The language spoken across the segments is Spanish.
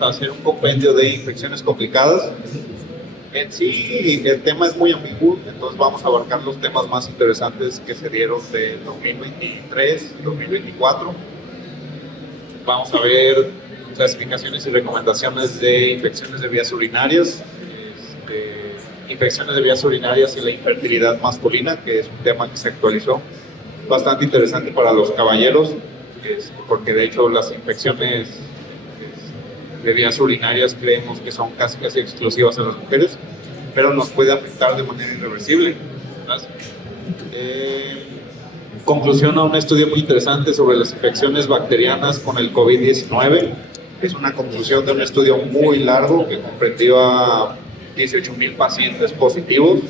vamos a hacer un compendio de infecciones complicadas. En sí, el tema es muy ambiguo, entonces vamos a abarcar los temas más interesantes que se dieron de 2023 y 2024. Vamos a ver clasificaciones y recomendaciones de infecciones de vías urinarias, infecciones de vías urinarias y la infertilidad masculina, que es un tema que se actualizó. Bastante interesante para los caballeros, porque de hecho las infecciones de vías urinarias creemos que son casi exclusivas a las mujeres, pero nos puede afectar de manera irreversible. Conclusión a un estudio muy interesante sobre las infecciones bacterianas con el COVID-19. Es una conclusión de un estudio muy largo que comprendió a 18,000 pacientes positivos.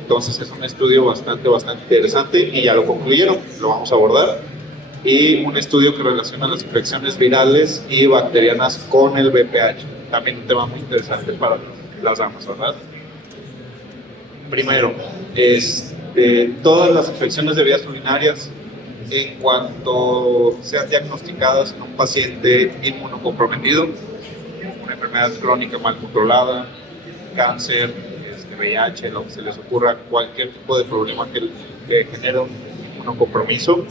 Entonces es un estudio bastante interesante y ya lo concluyeron, lo vamos a abordar. Y un estudio que relaciona las infecciones virales y bacterianas con el VPH. También un tema muy interesante para las damas, ¿verdad? Primero, todas las infecciones de vías urinarias, en cuanto sean diagnosticadas en un paciente inmunocomprometido, una enfermedad crónica mal controlada, cáncer, VIH, lo que se les ocurra, cualquier tipo de problema que genere un inmunocompromiso,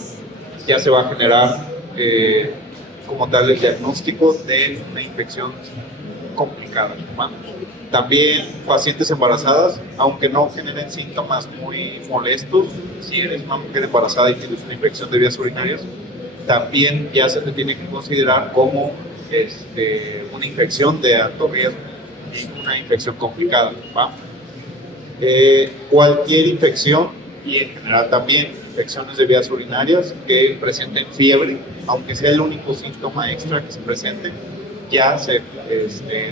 ya se va a generar como tal el diagnóstico de una infección complicada, ¿no? También pacientes embarazadas, aunque no generen síntomas muy molestos, si eres una mujer embarazada y tienes una infección de vías urinarias, también ya se te tiene que considerar como una infección de alto riesgo y una infección complicada, ¿va? Cualquier infección, y en general también infecciones de vías urinarias que presenten fiebre, aunque sea el único síntoma extra que se presente, ya se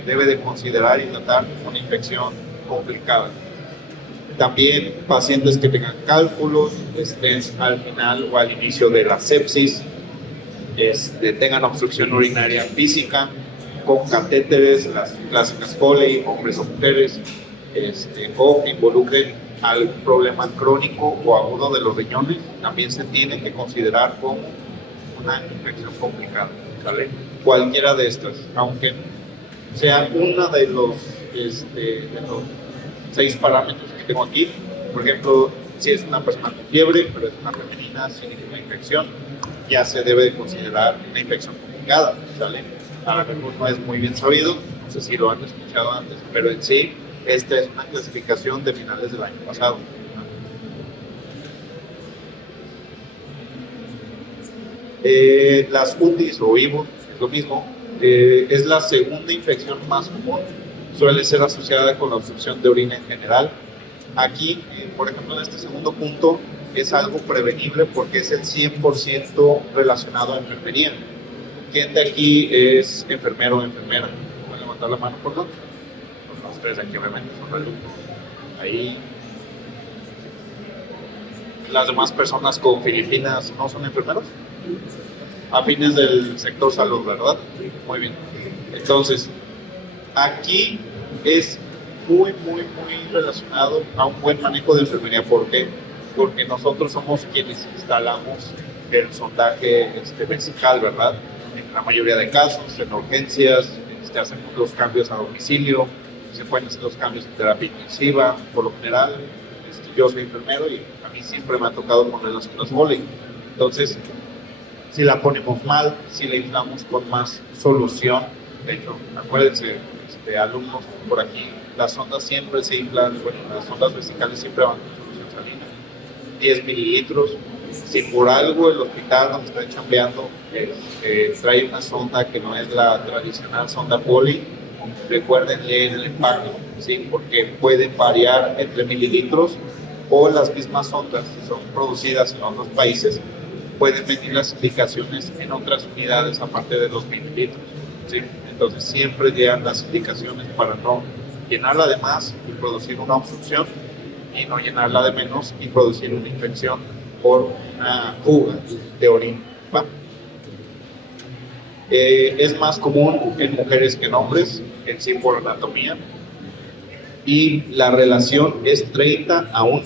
debe de considerar y tratar una infección complicada. También pacientes que tengan cálculos, estén al final o al inicio de la sepsis, tengan obstrucción urinaria física, con catéteres, las clásicas Foley, hombres o mujeres, o que involucren algún problema crónico o agudo de los riñones, también se tiene que considerar como una infección complicada, ¿vale? Cualquiera de estas, aunque sea una de los 6 parámetros que tengo aquí, por ejemplo, si es una persona con fiebre, pero es una femenina sin ninguna infección, ya se debe de considerar una infección complicada, ¿vale? A lo mejor no es muy bien sabido, no sé si lo han escuchado antes, pero en sí, esta es una clasificación de finales del año pasado. Las UTIs o IVUS, es lo mismo, es la segunda infección más común, suele ser asociada con la obstrucción de orina en general. Aquí, por ejemplo, en este segundo punto, es algo prevenible porque es el 100% relacionado a enfermería. ¿Quién de aquí es enfermero o enfermera? ¿Pueden levantar la mano, por favor? Los 3 aquí obviamente son alumnos. Ahí. Las demás personas con Filipinas no son enfermeros. Afines del sector salud, ¿verdad? Muy bien. Entonces, aquí es muy relacionado a un buen manejo de enfermería. ¿Por qué? Porque nosotros somos quienes instalamos el sondaje vesical, ¿verdad? En la mayoría de casos, en urgencias, hacemos los cambios a domicilio, se pueden hacer los cambios en terapia intensiva. Por lo general, yo soy enfermero y a mí siempre me ha tocado poner las ondas Foley. Entonces, si la ponemos mal, si la inflamos con más solución, de hecho, acuérdense, alumnos por aquí, las sondas siempre se inflan, bueno, las sondas vesicales siempre van con solución salina, 10 mililitros. Si por algo el hospital donde está chambeando trae una sonda que no es la tradicional sonda Foley, recuerden leer el empaque, ¿sí? Porque pueden variar entre mililitros o las mismas sondas, si son producidas en otros países, pueden venir las indicaciones en otras unidades aparte de 2 mililitros, ¿sí? Entonces siempre llegan las indicaciones para no llenarla de más y producir una obstrucción y no llenarla de menos y producir una infección por una fuga de orina, ¿va? Es más común en mujeres que en hombres, en sí por anatomía, y la relación es 30-1,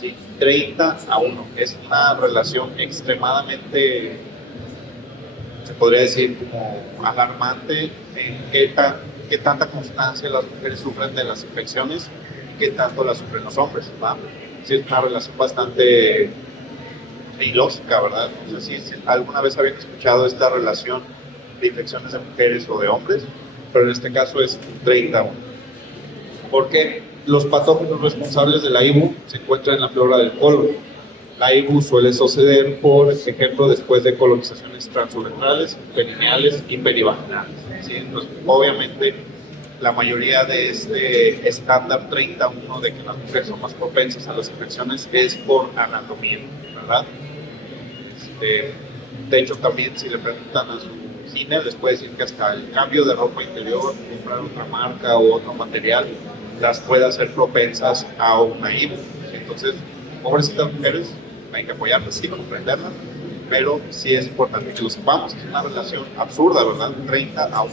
¿sí? 30-1, es una relación extremadamente se podría decir como alarmante en qué tanta constancia las mujeres sufren de las infecciones, qué tanto las sufren los hombres, ¿va? Sí, es una relación bastante ilógica, ¿verdad? No sé si alguna vez habían escuchado esta relación de infecciones de mujeres o de hombres, pero en este caso es 30-1. Porque los patógenos responsables de la IBU se encuentran en la flora del colon. La IBU suele suceder, por ejemplo, después de colonizaciones transuretrales, perineales y perivaginales. ¿Sí? Entonces, obviamente, la mayoría de este estándar 30-1 de que las mujeres son más propensas a las infecciones es por anatomía, ¿verdad? De hecho, también si le preguntan a su gine, les puede decir que hasta el cambio de ropa interior, comprar otra marca o otro material, las puede hacer propensas a una IBU. Entonces, pobrecitas mujeres, hay que apoyarlas y comprenderlas, pero sí es importante que lo sepamos. Es una relación absurda, ¿verdad? 30-1.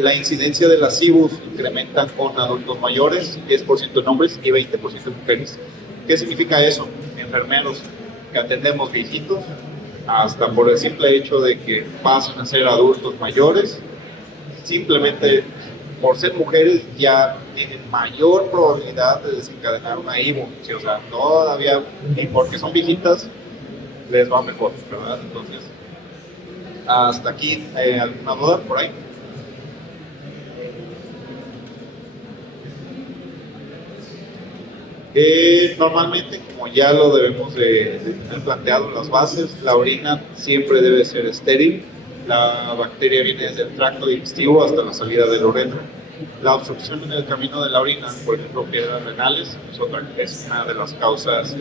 La incidencia de las IBUs incrementa con adultos mayores, 10% en hombres y 20% en mujeres. ¿Qué significa eso? Enfermeros que atendemos viejitos, hasta por el simple hecho de que pasan a ser adultos mayores, simplemente por ser mujeres ya tienen mayor probabilidad de desencadenar una IBU, ¿sí? O sea, todavía, y porque son viejitas, les va mejor, ¿verdad? Entonces, hasta aquí, ¿alguna duda por ahí? Normalmente, como ya lo debemos de tener planteado en las bases, la orina siempre debe ser estéril. La bacteria viene desde el tracto digestivo hasta la salida del uretra. La obstrucción en el camino de la orina, por ejemplo, piedras renales, es una de las causas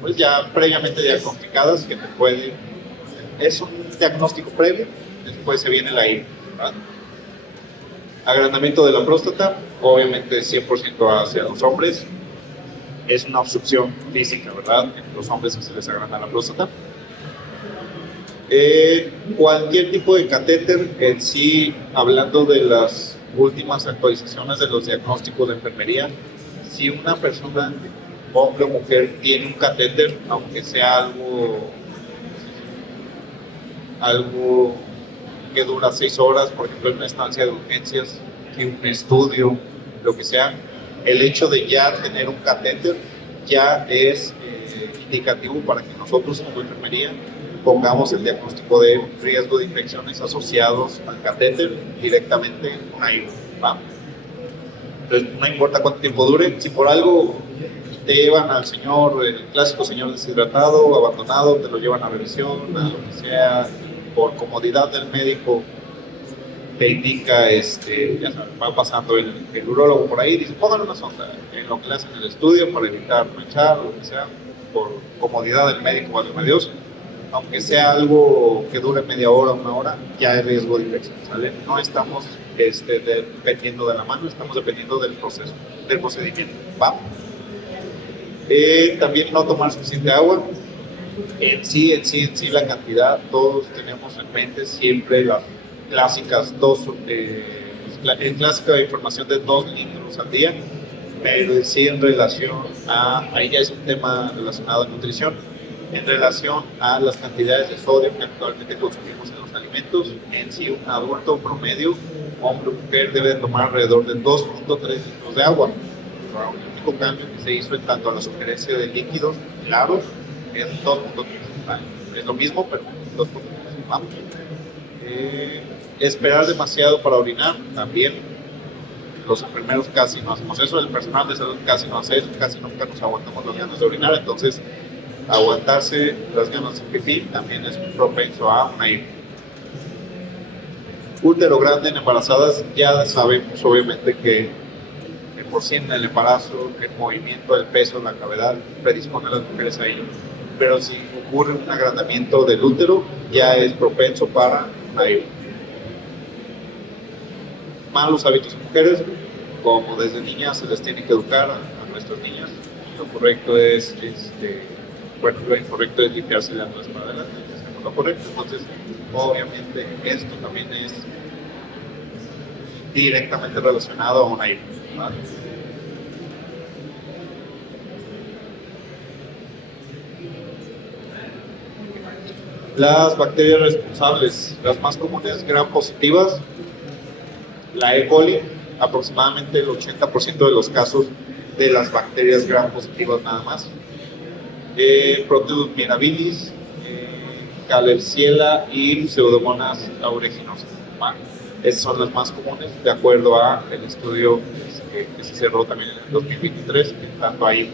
pues ya previamente diagnosticadas que te puede... Es un diagnóstico previo, después se viene la IBU, ¿verdad? Agrandamiento de la próstata, obviamente 100% hacia los hombres. Es una obstrucción física, ¿verdad? En los hombres se les agranda la próstata. Cualquier tipo de catéter en sí, hablando de las últimas actualizaciones de los diagnósticos de enfermería, si una persona, hombre o mujer, tiene un catéter, aunque sea algo que dura 6 horas, por ejemplo, en una estancia de urgencias, un estudio, lo que sea, el hecho de ya tener un catéter ya es indicativo para que nosotros como enfermería pongamos el diagnóstico de riesgo de infecciones asociados al catéter directamente con una IBU. Entonces, no importa cuánto tiempo dure, si por algo te llevan al señor, el clásico señor deshidratado, abandonado, te lo llevan a revisión, a lo que sea, por comodidad del médico, te indica, ya sabes, va pasando el urólogo por ahí y dice, póngale una sonda en lo que le hacen el estudio para evitar manchar, lo que sea, por comodidad del médico, valga Dios, aunque sea algo que dure media hora, una hora, ya hay riesgo de infección, ¿sale? No estamos dependiendo de la mano, estamos dependiendo del proceso, del procedimiento, ¿va? También no tomar suficiente agua. En sí la cantidad, todos tenemos en mente siempre las clásicas clásica información de 2 litros al día, pero en sí en relación ahí ya es un tema relacionado a nutrición, en relación a las cantidades de sodio que actualmente consumimos en los alimentos, en sí un adulto promedio, hombre o mujer, debe de tomar alrededor de 2.3 litros de agua. El único cambio que se hizo en tanto a la sugerencia de líquidos claros es 2.3, ¿vale? Es lo mismo, pero 2.3, vamos. Esperar demasiado para orinar, también los enfermeros casi no hacemos eso, el personal de salud casi no hace eso, casi nunca nos aguantamos las ganas de orinar, entonces aguantarse las ganas de pipí también es propenso a una IBU. Útero grande en embarazadas, ya sabemos obviamente que por sí en el embarazo el movimiento del peso en la gravedad predispone a las mujeres a ello, pero si ocurre un agrandamiento del útero ya es propenso para una IBU. Malos hábitos en mujeres, como desde niñas se les tiene que educar a nuestras niñas, lo correcto es, lo incorrecto es limpiarse de atrás para adelante, es lo correcto, entonces obviamente esto también es directamente relacionado a una IBU, ¿vale? Las bacterias responsables, las más comunes gram positivas, la E. coli, aproximadamente el 80% de los casos de las bacterias gram positivas nada más. Proteus mirabilis, Klebsiella y Pseudomonas aeruginosa. Esas son las más comunes de acuerdo a el estudio que se cerró también en el 2023, tanto ahí.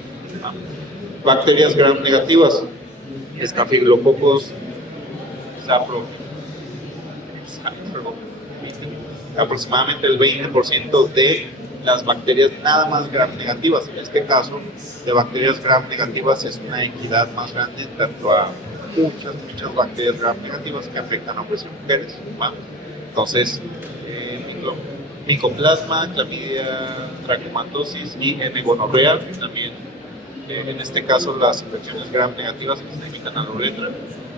Bacterias gram negativas, Staphylococcus aproximadamente el 20% de las bacterias nada más gram negativas. En este caso, de bacterias gram negativas es una equidad más grande en tanto a muchas bacterias gram negativas que afectan a hombres y mujeres. Entonces, Mycoplasma, Clamidia trachomatis y gonorrea también. En este caso, las infecciones gram negativas que se limitan a la uretra,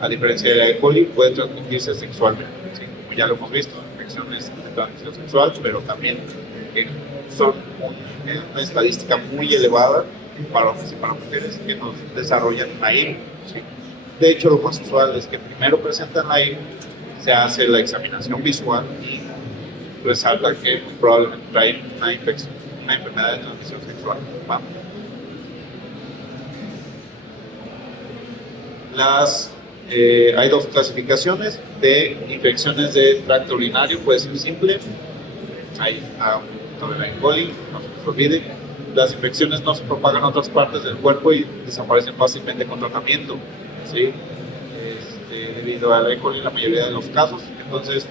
a diferencia de la E. coli, pueden transmitirse sexualmente. ¿Sí? Como ya lo hemos visto, infecciones de transmisión sexual, pero también son una estadística muy elevada para hombres y para mujeres que nos desarrollan la IR. ¿Sí? De hecho, lo más usual es que primero presentan la IR, se hace la examinación visual y resalta que probablemente trae una enfermedad de transmisión sexual. ¿Va? Hay dos clasificaciones de infecciones de tracto urinario, puede ser simple, hay un de la E. coli, no se nos olvide. Las infecciones no se propagan a otras partes del cuerpo y desaparecen fácilmente con tratamiento, ¿sí? Debido a la E. coli en la mayoría de los casos. Entonces,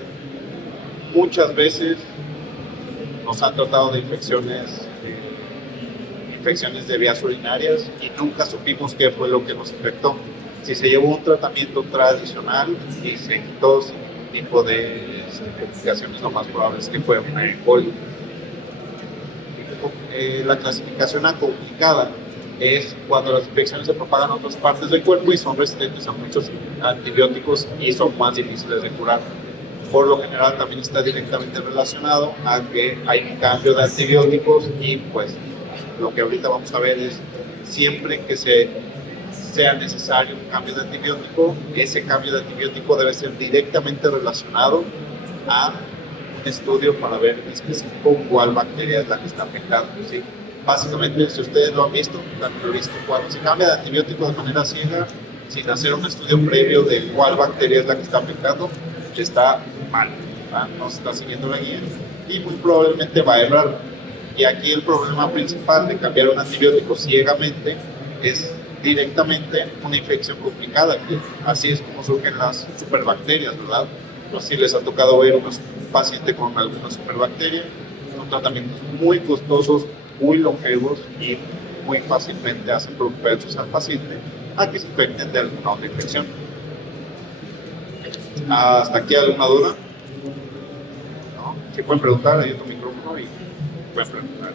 muchas veces nos han tratado de infecciones de vías urinarias y nunca supimos qué fue lo que nos infectó. Si se llevó un tratamiento tradicional y se quitó sin tipo de complicaciones, lo más probable es que fue una E. coli. La clasificación A complicada es cuando las infecciones se propagan a otras partes del cuerpo y son resistentes a muchos antibióticos y son más difíciles de curar. Por lo general también está directamente relacionado a que hay un cambio de antibióticos y pues lo que ahorita vamos a ver es siempre que sea necesario un cambio de antibiótico, ese cambio de antibiótico debe ser directamente relacionado a un estudio para ver en específico cuál bacteria es la que está afectando. ¿Sí? Básicamente, si ustedes lo han visto, también lo he visto, cuando se cambia de antibiótico de manera ciega, sin hacer un estudio previo de cuál bacteria es la que está afectando, está mal, no se está siguiendo la guía y muy probablemente va a errar. Y aquí el problema principal de cambiar un antibiótico ciegamente es directamente una infección complicada, que así es como surgen las superbacterias, ¿verdad? No sé si les ha tocado ver un paciente con alguna superbacteria, son tratamientos muy costosos, muy longevos y muy fácilmente hacen propensos al paciente a que se infecten de alguna otra infección. ¿Hasta aquí alguna duda? ¿No? Si pueden preguntar, hay otro micrófono y pueden preguntar.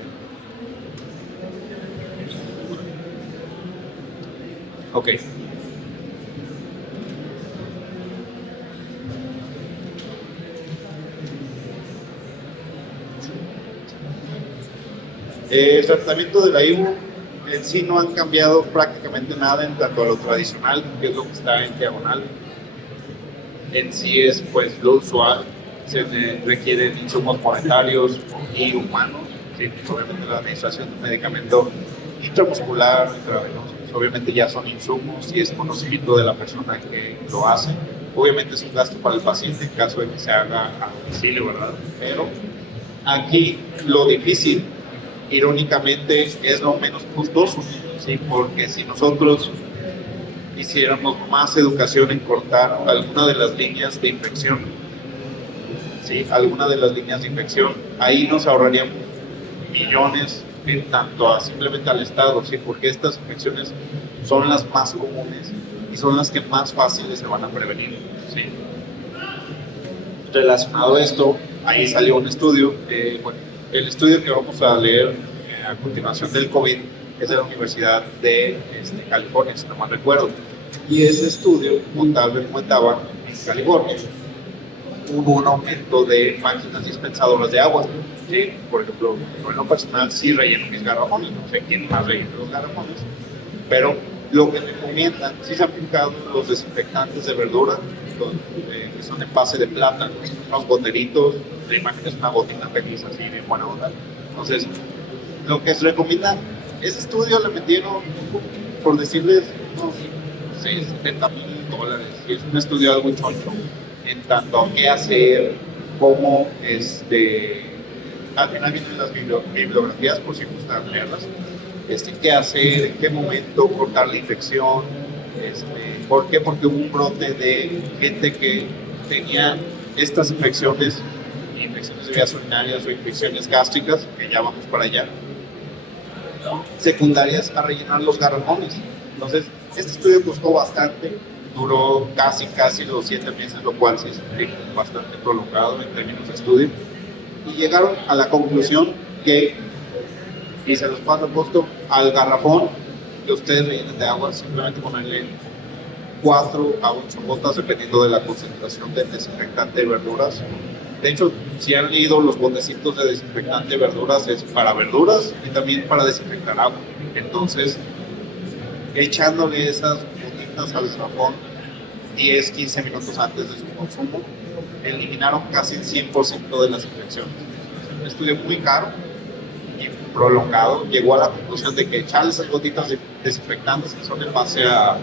Ok. El tratamiento de la IBU en sí no han cambiado prácticamente nada en tanto a lo tradicional, que es lo que está en diagonal. En sí es pues lo usual, se requieren insumos monetarios y humanos. ¿Sí? Obviamente la administración de un medicamento intramuscular, intravenoso, pues obviamente ya son insumos y es conocimiento de la persona que lo hace. Obviamente es un gasto para el paciente en caso de que se haga a domicilio, ¿verdad? Pero aquí lo difícil, irónicamente, es lo menos costoso, ¿sí? Porque si nosotros hiciéramos más educación en cortar alguna de las líneas de infección, ¿sí? Alguna de las líneas de infección, ahí nos ahorraríamos millones en tanto a simplemente al Estado, ¿sí? Porque estas infecciones son las más comunes y son las que más fáciles se van a prevenir, ¿sí? Relacionado a esto, ahí salió un estudio, bueno, el estudio que vamos a leer a continuación del COVID es de la Universidad de California, si no mal recuerdo. Y ese estudio, como tal vez comentaba, en California hubo un aumento de máquinas dispensadoras de agua. ¿Sí? Por ejemplo, yo en lo personal sí relleno mis garrafones, no sé quién más rellena los garrafones, pero Lo que recomiendan, si se han aplicado los desinfectantes de verdura, los que son en base de plata, unos goteritos, la imagen es una gotita feliz, así bien buena onda. Entonces, lo que se recomienda, ese estudio le metieron, por decirles, unos $70,000, y es un estudio algo choncho, en tanto a qué hacer, cómo, al final vienen las bibliografías, por si gustan leerlas, qué hacer, en qué momento cortar la infección, ¿por qué? Porque hubo un brote de gente que tenía estas infecciones de vías urinarias o infecciones gástricas, que ya vamos para allá, secundarias a rellenar los garrafones. Entonces, este estudio costó bastante, duró casi los 7 meses, lo cual sí es bastante prolongado en términos de estudio, y llegaron a la conclusión que, y se los paso al costo, al garrafón que ustedes rellenen de agua, simplemente ponerle 4 a 8 gotas dependiendo de la concentración del desinfectante de verduras. De hecho, si han leído los botecitos de desinfectante de verduras, es para verduras y también para desinfectar agua. Entonces, echándole esas gotitas al garrafón 10-15 minutos antes de su consumo, eliminaron casi el 100% de las infecciones. Un estudio muy caro y prolongado llegó a la conclusión de que echarle esas gotitas de desinfectantes, que son en base a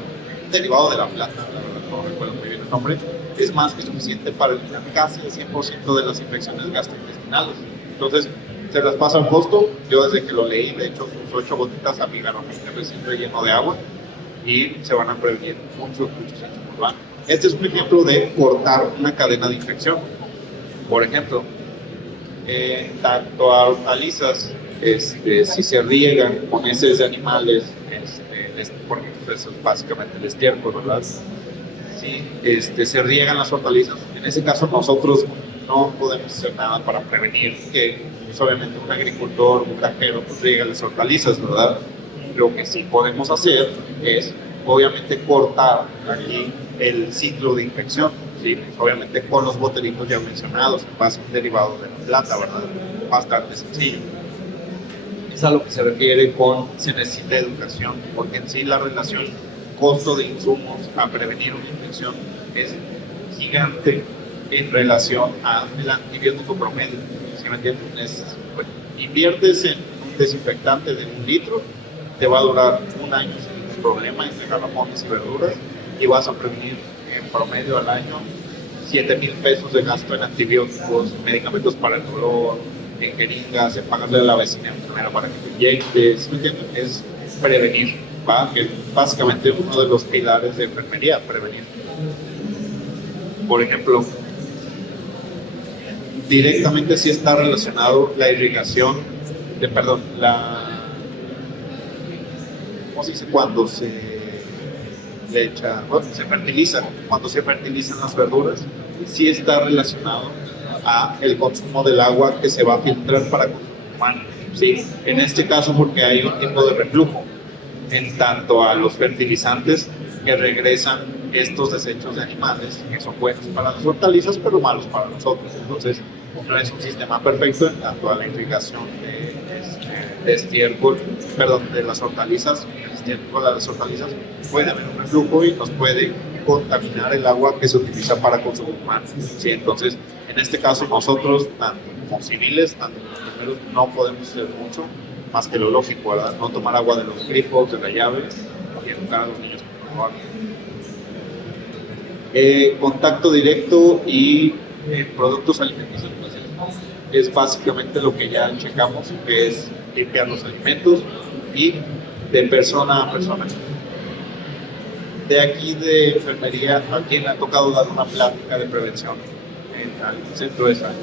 un derivado de la plata, la verdad no recuerdo muy bien el nombre, es más que suficiente para eliminar casi el 100% de las infecciones gastrointestinales. Entonces, se las pasa al costo. Yo desde que lo leí, de hecho, sus 8 gotitas a mi garrafón recién relleno de agua, y se van a prevenir muchos hechos por van. Este es un ejemplo de cortar una cadena de infección. Por ejemplo, tanto a hortalizas, si se riegan con heces de animales, porque eso es básicamente el estiércol, ¿verdad? Si se riegan las hortalizas, en ese caso nosotros no podemos hacer nada para prevenir que, pues, obviamente, un agricultor, un granjero, pues riega las hortalizas, ¿verdad? Lo que sí podemos hacer es, obviamente, cortar aquí el ciclo de infección, ¿sí? Pues, obviamente con los boteritos ya mencionados, que va a ser un derivado de la plata, ¿verdad? Bastante sencillo. Es a lo que se refiere con se necesita educación, porque en sí la relación costo de insumos a prevenir una infección es gigante en relación al antibiótico promedio. ¿Sí me entiendes? Bueno, inviertes en un desinfectante de 1 litro, te va a durar 1 año sin ningún problema entre garrafones y verduras, y vas a prevenir en promedio al año $7,000 de gasto en antibióticos, medicamentos para el dolor, en jeringas, en pagarle a la vecina enfermera para que te inyectes. ¿Sí me entiendes? Es prevenir, ¿va? Que es básicamente uno de los pilares de enfermería, prevenir. Por ejemplo, directamente sí está relacionado la irrigación, ¿cómo se dice? Cuando se le echa, bueno, se fertilizan, cuando se fertilizan las verduras, sí está relacionado a el consumo del agua que se va a filtrar para consumo humano. Sí, en este caso porque hay un tipo de reflujo en tanto a los fertilizantes que regresan estos desechos de animales que son buenos para las hortalizas pero malos para nosotros. Entonces, no es un sistema perfecto en tanto a la irrigación de estiércol, de las hortalizas, el estiércol de las hortalizas, puede haber un reflujo y nos puede contaminar el agua que se utiliza para consumo humano. Sí, entonces, en este caso nosotros, tanto como civiles, tanto como enfermeros, no podemos hacer mucho más que lo lógico, ¿verdad? No tomar agua de los grifos, de la llave, y educar a los niños con agua. Contacto directo y productos alimenticios, pues, es básicamente lo que ya checamos, que es limpiar los alimentos y de persona a persona. De aquí de enfermería, ¿a quién le ha tocado dar una plática de prevención en algún centro de salud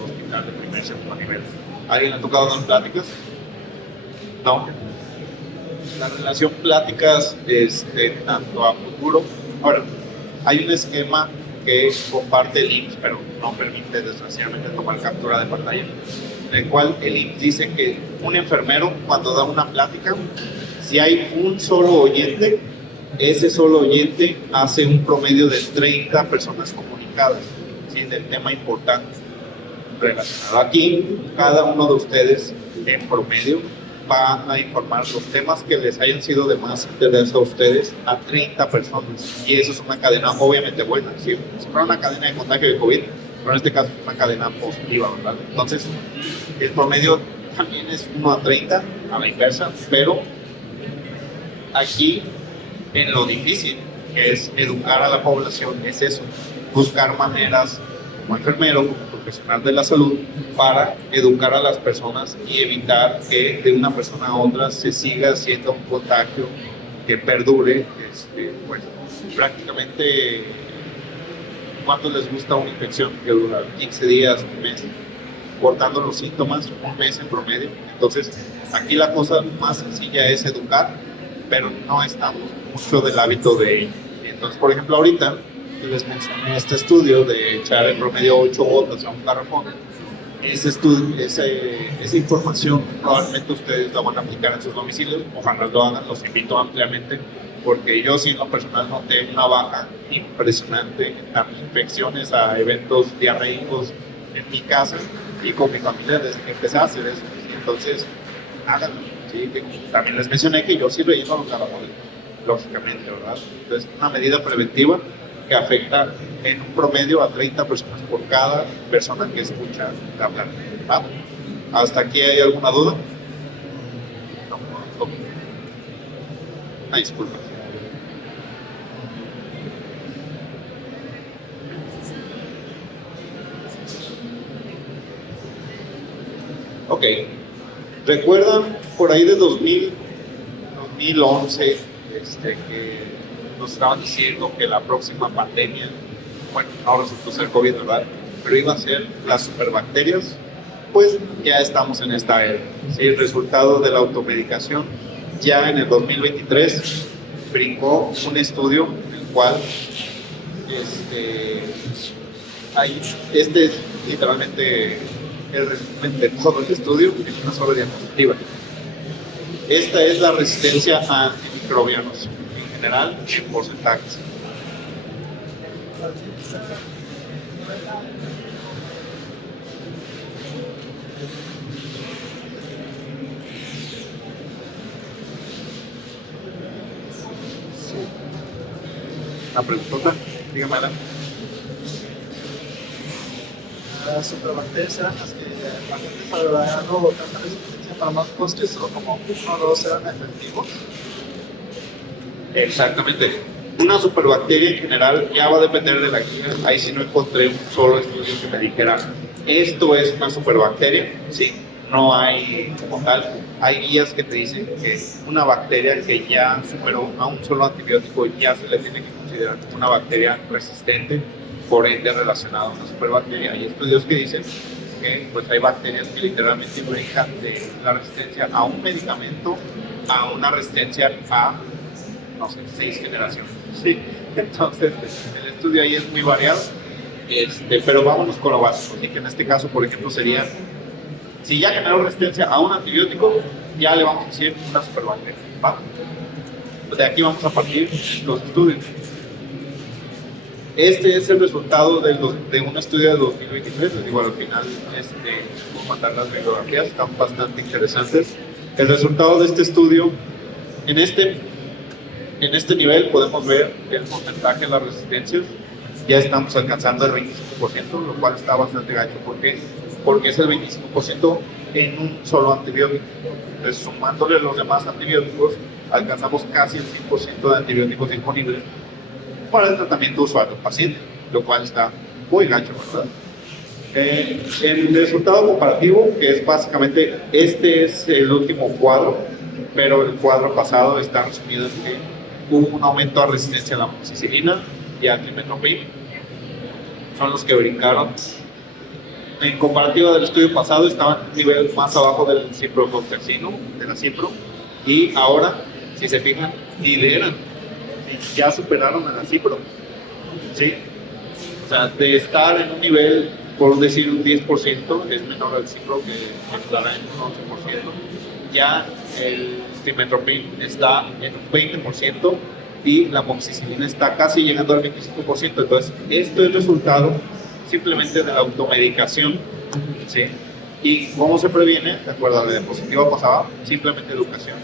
o hospital de primer, segundo nivel? ¿Alguien le ha tocado dar pláticas? No. La relación pláticas tanto a futuro. Ahora, hay un esquema que comparte el IMSS, pero no permite desgraciadamente tomar captura de pantalla, en el cual el IMSS dice que un enfermero, cuando da una plática, si hay un solo oyente, ese solo oyente hace un promedio de 30 personas comunicadas, ¿sí? Del tema importante relacionado. Aquí, cada uno de ustedes, en promedio, va a informar los temas que les hayan sido de más interés a ustedes a 30 personas. Y eso es una cadena obviamente buena. Si fuera una cadena de contagio de COVID, pero en este caso es una cadena positiva, ¿verdad? Entonces, el promedio también es 1 a 30, a la inversa, pero aquí en lo difícil que es educar a la población es eso, buscar maneras como enfermero, como profesional de la salud, para educar a las personas y evitar que de una persona a otra se siga haciendo un contagio que perdure. Pues, prácticamente, ¿cuánto les gusta una infección que dura 15 días, un mes? Cortando los síntomas, un mes en promedio. Entonces, aquí la cosa más sencilla es educar, pero no estamos mucho del hábito de ello. Entonces, por ejemplo, ahorita les mencioné este estudio de echar en promedio 8 gotas a un garrafón. Esa información probablemente ustedes la van a aplicar en sus domicilios, ojalá lo hagan, los invito ampliamente, porque yo sí en lo personal noté una baja impresionante en las infecciones a eventos diarreicos en mi casa y con mi familia desde que empecé a hacer eso. Entonces, háganlo. ¿Sí? También les mencioné que yo sí relleno los garrafones, lógicamente, ¿verdad? Entonces, una medida preventiva que afecta en un promedio a 30 personas por cada persona que escucha hablar. ¿Ah? ¿Hasta aquí hay alguna duda? No. Una disculpa. Ok. ¿Recuerdan por ahí de 2011 que nos estaban diciendo que la próxima pandemia, bueno, ahora resultó ser COVID, ¿verdad? Pero iba a ser las superbacterias? Pues ya estamos en esta era. ¿Sí? El resultado de la automedicación ya en el 2023 brincó un estudio en el cual este es literalmente el resumen de todo el estudio en una sola diapositiva. Esta es la resistencia a antimicrobianos en general en porcentajes. ¿Una preguntota? Dígame, Alan. Las superbacterias eran las que la gente para no tanta resistencia para más costes o como 1 o 2 eran efectivos. Exactamente. Una superbacteria en general ya va a depender de la guía. Ahí sí no encontré un solo estudio que me dijera esto es una superbacteria. Sí, no hay como tal. Hay guías que te dicen que una bacteria que ya superó a un solo antibiótico ya se le tiene que considerar como una bacteria resistente, por ende relacionada a una superbacteria. Hay estudios que dicen que pues, hay bacterias que literalmente brincan de la resistencia a un medicamento a una resistencia a, no sé, 6 generaciones. Sí. Entonces, el estudio ahí es muy variado, pero vámonos con lo básico. Así que en este caso, por ejemplo, sería, si ya generó resistencia a un antibiótico, ya le vamos a decir una superbacteria. ¿Va? De aquí vamos a partir los estudios. Este es el resultado de un estudio de 2023. Les digo, al final voy a mandar las bibliografías, están bastante interesantes. El resultado de este estudio, en este nivel podemos ver el porcentaje de las resistencias. Ya estamos alcanzando el 25%, lo cual está bastante gacho. ¿Por qué? Porque es el 25% en un solo antibiótico. Entonces, sumándole los demás antibióticos, alcanzamos casi el 100% de antibióticos disponibles para el tratamiento usual del paciente, lo cual está muy gacho, ¿verdad? El resultado comparativo, que es básicamente, este es el último cuadro, pero el cuadro pasado está resumido en que hubo un aumento de resistencia a la amoxicilina y al trimethoprim, son los que brincaron. En comparativa del estudio pasado, estaban un nivel más abajo del ciprofloxacino, de la cipro, y ahora, si se fijan, lideran. Ya superaron a la cipro, ¿sí? O sea, de estar en un nivel, por decir un 10%, es menor al cipro que estará en un 11%, ya el trimethoprim está en un 20% y la amoxicilina está casi llegando al 25%. Entonces, esto es resultado simplemente de la automedicación, ¿sí? ¿Y cómo se previene? De acuerdo a la diapositiva pasada, simplemente educación.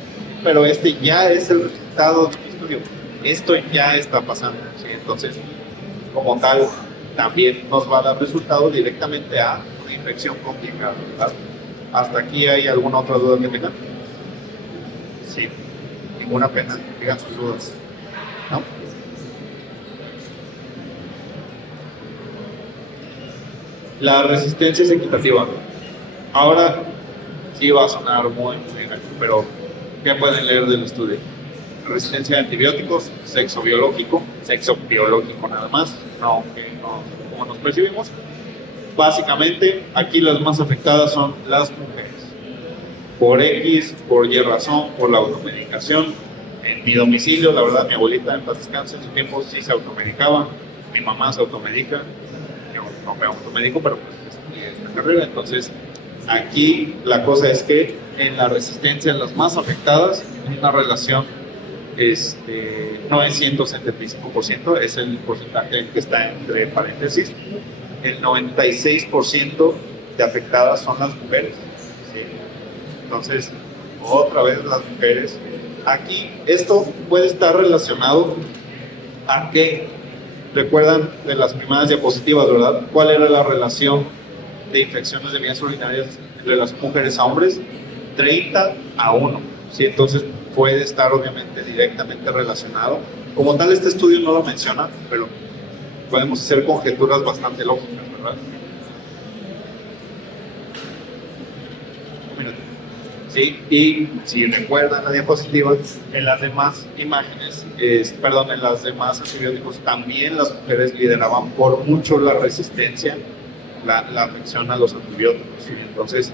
Pero este ya es el resultado del estudio. Esto ya está pasando, ¿sí? Entonces, como tal, también nos va a dar resultado directamente a una infección complicada, ¿verdad? ¿Hasta aquí hay alguna otra duda que tengan? Sí, ninguna pena, digan sus dudas, ¿no? La resistencia es equitativa. Ahora sí va a sonar muy gacho, pero ¿qué pueden leer del estudio? Resistencia a antibióticos, sexo biológico nada más, no, como nos percibimos. Básicamente, aquí las más afectadas son las mujeres. Por X, por Y razón, por la automedicación. En mi domicilio, la verdad, mi abuelita en paz descanse, en su tiempo sí se automedicaba. Mi mamá se automedica. Yo no me automedico, pero pues estudié esta carrera. Entonces, aquí la cosa es que en la resistencia, en las más afectadas, hay una relación, no es 175%, es el porcentaje que está entre paréntesis. El 96% de afectadas son las mujeres, ¿sí? Entonces, otra vez las mujeres. Aquí esto puede estar relacionado a que, recuerdan de las primeras diapositivas, ¿verdad? ¿Cuál era la relación de infecciones de vías urinarias entre las mujeres a hombres? 30-1, ¿sí? Entonces puede estar obviamente directamente relacionado. Como tal, este estudio no lo menciona, pero podemos hacer conjeturas bastante lógicas, ¿verdad? Sí, y si recuerdan la diapositiva, en las demás imágenes, en las demás antibióticos, también las mujeres lideraban por mucho la resistencia, la afección a los antibióticos. ¿Sí? Entonces,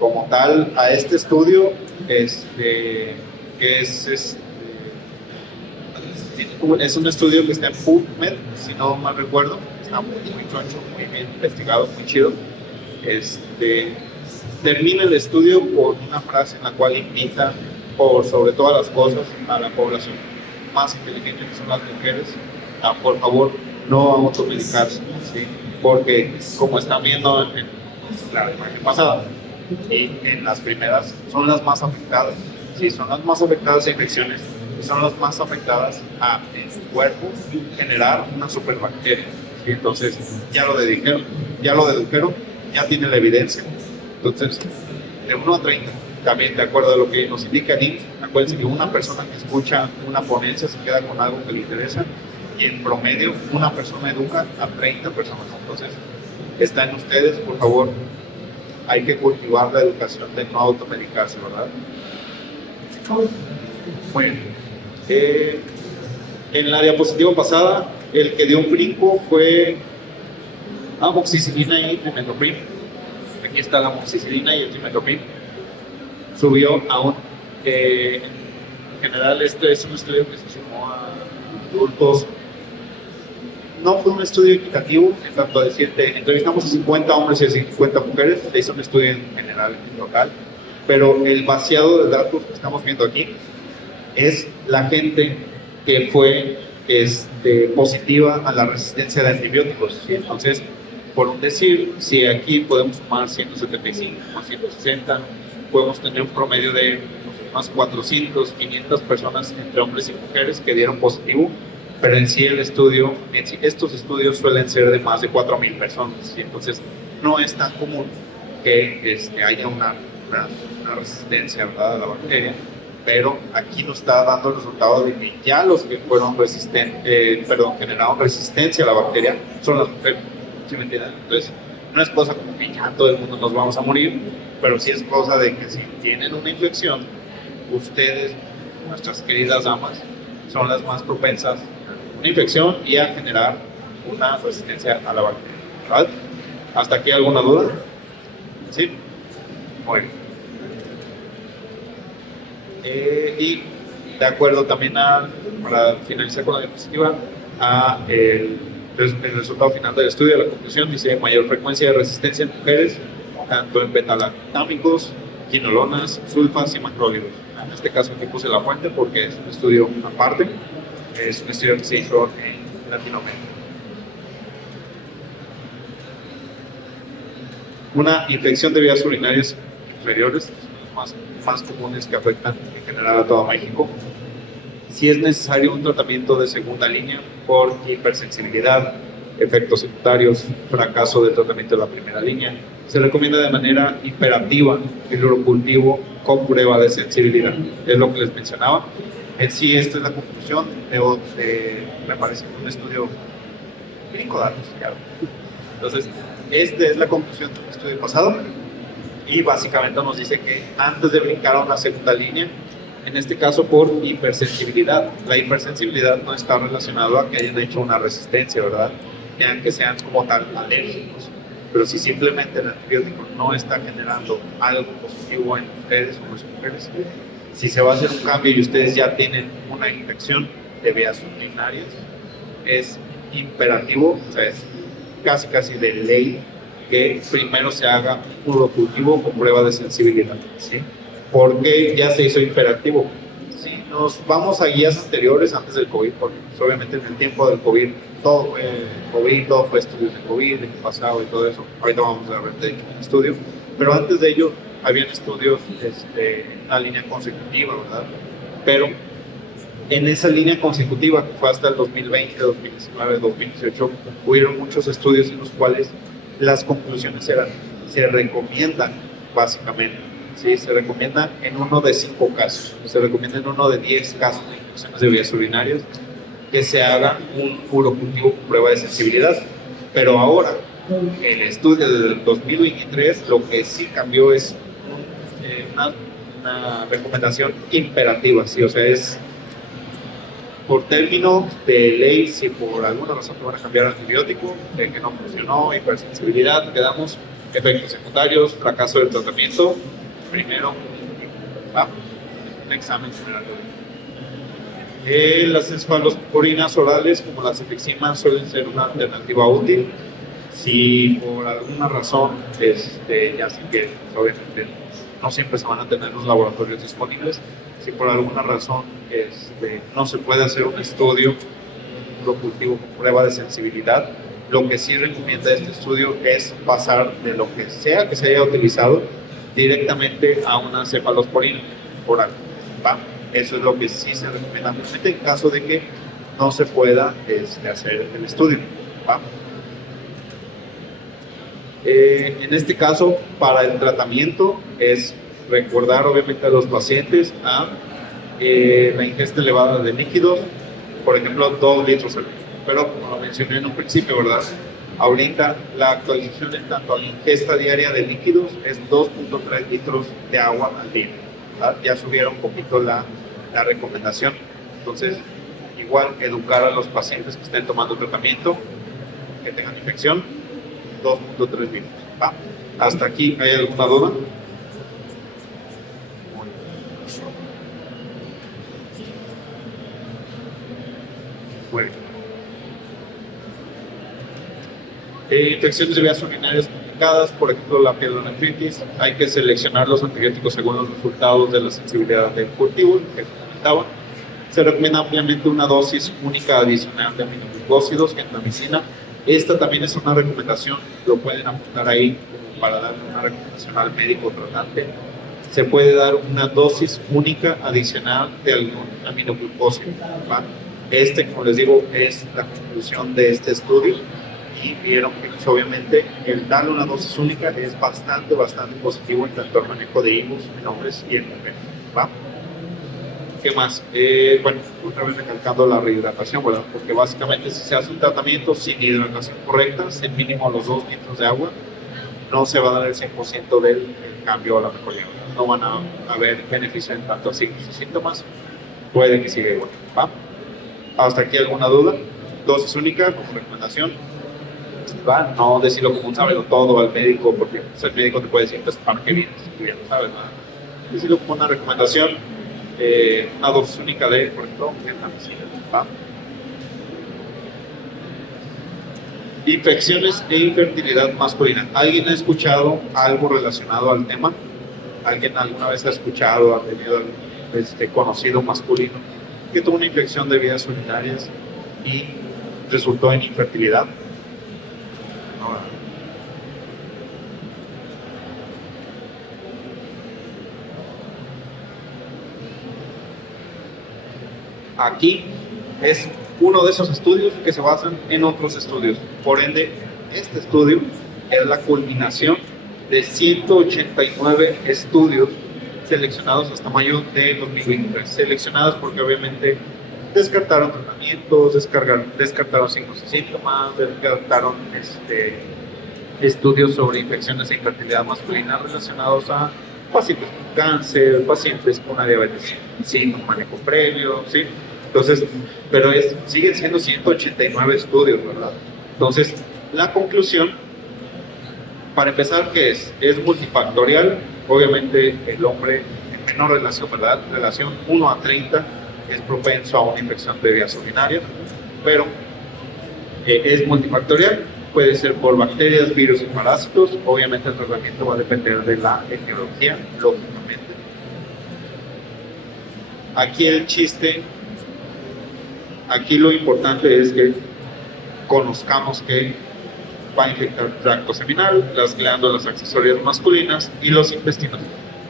como tal, a este estudio, es un estudio que está en PubMed, si no mal recuerdo, está muy choncho, muy bien investigado, muy chido. Termina el estudio con una frase en la cual invita, por sobre todas las cosas, a la población más inteligente, que son las mujeres, a por favor no automedicarse, ¿sí? Porque como están viendo en la imagen pasada y en las primeras, son las más afectadas, ¿sí? Son las más afectadas a infecciones, son las más afectadas a en su cuerpo generar una superbacteria, ¿sí? Entonces ya lo dedujeron, ya tiene la evidencia. Entonces, de 1 a 30, también de acuerdo a lo que nos indica el INF, acuérdense que una persona que escucha una ponencia se queda con algo que le interesa y en promedio una persona educa a 30 personas. Entonces, está en ustedes, por favor, hay que cultivar la educación de no automedicarse, ¿verdad? Bueno, en la diapositiva pasada, el que dio un brinco fue amoxicilina y trimethoprim. Aquí está la amoxicilina y el trimethoprim. Subió aún. En general, este es un estudio que se sumó a adultos. No fue un estudio equitativo, en tanto a decirte, entrevistamos a 50 hombres y a 50 mujeres, se hizo un estudio en general local, pero el vaciado de datos que estamos viendo aquí es la gente que fue positiva a la resistencia de antibióticos. ¿Sí? Entonces, por un decir, si aquí podemos sumar 175 o 160, podemos tener un promedio de unas 400, 500 personas entre hombres y mujeres que dieron positivo, pero en sí estos estudios suelen ser de más de 4,000 personas, ¿sí? Entonces no es tan común que haya una resistencia, ¿verdad?, a la bacteria, pero aquí nos está dando el resultado de que ya los que fueron generaron resistencia a la bacteria son las mujeres, ¿sí me entienden? Entonces no es cosa como que ya todo el mundo nos vamos a morir, pero sí es cosa de que si tienen una infección, ustedes, nuestras queridas damas, son las más propensas a una infección y a generar una resistencia a la bacteria, ¿verdad? ¿Hasta aquí alguna duda? ¿Sí? Muy bien. Y de acuerdo también para finalizar con la diapositiva, el resultado final del estudio, la conclusión dice mayor frecuencia de resistencia en mujeres, tanto en betalactámicos, quinolonas, sulfas y macrólidos. En este caso aquí puse la fuente porque es un estudio aparte, es un estudio que se hizo en Latinoamérica. Una infección de vías urinarias inferiores, más comunes que afectan en general a todo México. Si es necesario un tratamiento de segunda línea por hipersensibilidad, efectos secundarios, fracaso del tratamiento de la primera línea, se recomienda de manera imperativa el urocultivo con prueba de sensibilidad. Es lo que les mencionaba. En sí, esta es la conclusión me parece, un estudio clínico diagnosticado. Entonces, esta es la conclusión del estudio pasado y básicamente nos dice que antes de brincar a una segunda línea, en este caso por hipersensibilidad. La hipersensibilidad no está relacionada a que hayan hecho una resistencia, ¿verdad? Ni a que sean como tal alérgicos. Pero si simplemente el antibiótico no está generando algo positivo en ustedes o en sus mujeres, si se va a hacer un cambio y ustedes ya tienen una infección de vías urinarias, es imperativo, o sea, es casi de ley que primero se haga un urocultivo con prueba de sensibilidad, ¿sí? Porque ya se hizo imperativo. Si nos vamos a guías anteriores antes del COVID, porque pues, obviamente en el tiempo del COVID todo fue estudios de COVID, de qué pasaba y todo eso. Ahorita vamos a ver de hecho un estudio, pero antes de ello habían estudios en una línea consecutiva, ¿verdad? Pero en esa línea consecutiva, que fue hasta el 2020, 2019, 2018, hubieron muchos estudios en los cuales las conclusiones eran, se recomiendan básicamente, ¿sí? Se recomienda en uno de 5 casos, se recomienda en uno de 10 casos de infecciones de vías urinarias que se haga un urocultivo con prueba de sensibilidad. Pero ahora, el estudio del 2023, lo que sí cambió es una recomendación imperativa, ¿sí? O sea, es por término de ley, si por alguna razón te van a cambiar antibiótico, de que no funcionó, hipersensibilidad, quedamos, efectos secundarios, fracaso del tratamiento, primero, un examen general. Las cefalosporinas orales, como las efeximas, suelen ser una alternativa útil. Si por alguna razón, ya sé que obviamente no siempre se van a tener los laboratorios disponibles, si por alguna razón no se puede hacer un estudio urocultivo con prueba de sensibilidad, lo que sí recomienda este estudio es pasar de lo que sea que se haya utilizado directamente a una cefalosporina oral, ¿va? Eso es lo que sí se recomienda en caso de que no se pueda hacer el estudio, ¿va? En este caso, para el tratamiento es recordar obviamente a los pacientes a la ingesta elevada de líquidos, por ejemplo 2 litros al día. Pero como lo mencioné en un principio, ¿verdad? Ahorita la actualización en tanto a la ingesta diaria de líquidos es 2.3 litros de agua al día, ¿verdad? Ya subieron un poquito la recomendación. Entonces, igual educar a los pacientes que estén tomando tratamiento, que tengan infección, 2.3 litros. ¿Va? ¿Hasta aquí hay alguna duda? Bueno. Infecciones de vías urinarias complicadas, por ejemplo la pielonefritis, hay que seleccionar los antibióticos según los resultados de la sensibilidad del cultivo, que comentaba. Se recomienda ampliamente una dosis única adicional de aminoglucósidos, gentamicina. Esta también es una recomendación, lo pueden apuntar ahí para darle una recomendación al médico tratante. Se puede dar una dosis única adicional de algún aminoglucósido, ¿va? Como les digo, es la conclusión de este estudio y vieron que pues, obviamente el darle una dosis única es bastante positivo en tanto al manejo de higos en hombres y en mujeres, ¿va? ¿Qué más? Bueno, otra vez recalcando la rehidratación, ¿verdad? Porque básicamente si se hace un tratamiento sin hidratación correcta, sin mínimo los 2 litros de agua, no se va a dar el 100% del cambio a la mejoría. No van a haber beneficio en tanto a signos y síntomas, puede que siga igual, ¿va? ¿Hasta aquí alguna duda? Dosis única como recomendación, ¿va? No decirlo como un sábelo todo al médico, porque pues, el médico te puede decir, pues, ¿para qué vienes? Tú ya no sabes, ¿verdad? Decirlo como una recomendación, una dosis única de, por ejemplo, gentamicina, ¿va? Infecciones e infertilidad masculina. ¿Alguien ha escuchado algo relacionado al tema? ¿Alguien alguna vez ha escuchado, ha tenido conocido masculino que tuvo una infección de vías urinarias y resultó en infertilidad? No. Aquí es uno de esos estudios que se basan en otros estudios. Por ende, este estudio es la culminación de 189 estudios seleccionados hasta mayo de 2023. Seleccionados porque obviamente descartaron tratamientos, descartaron signos y síntomas, descartaron estudios sobre infecciones e infertilidad masculina relacionados a pacientes con cáncer, pacientes con una diabetes sin un manejo previo, ¿sí? Entonces, pero siguen siendo 189 estudios, ¿verdad? Entonces, la conclusión, para empezar, ¿qué es? Es multifactorial. Obviamente, el hombre en menor relación, ¿verdad? Relación 1 a 30 es propenso a una infección de vías urinarias, pero es multifactorial. Puede ser por bacterias, virus y parásitos. Obviamente, el tratamiento va a depender de la etiología, lógicamente. Aquí el chiste, aquí lo importante es que conozcamos que va a infectar el tracto seminal, las glándulas accesorias masculinas y los intestinos.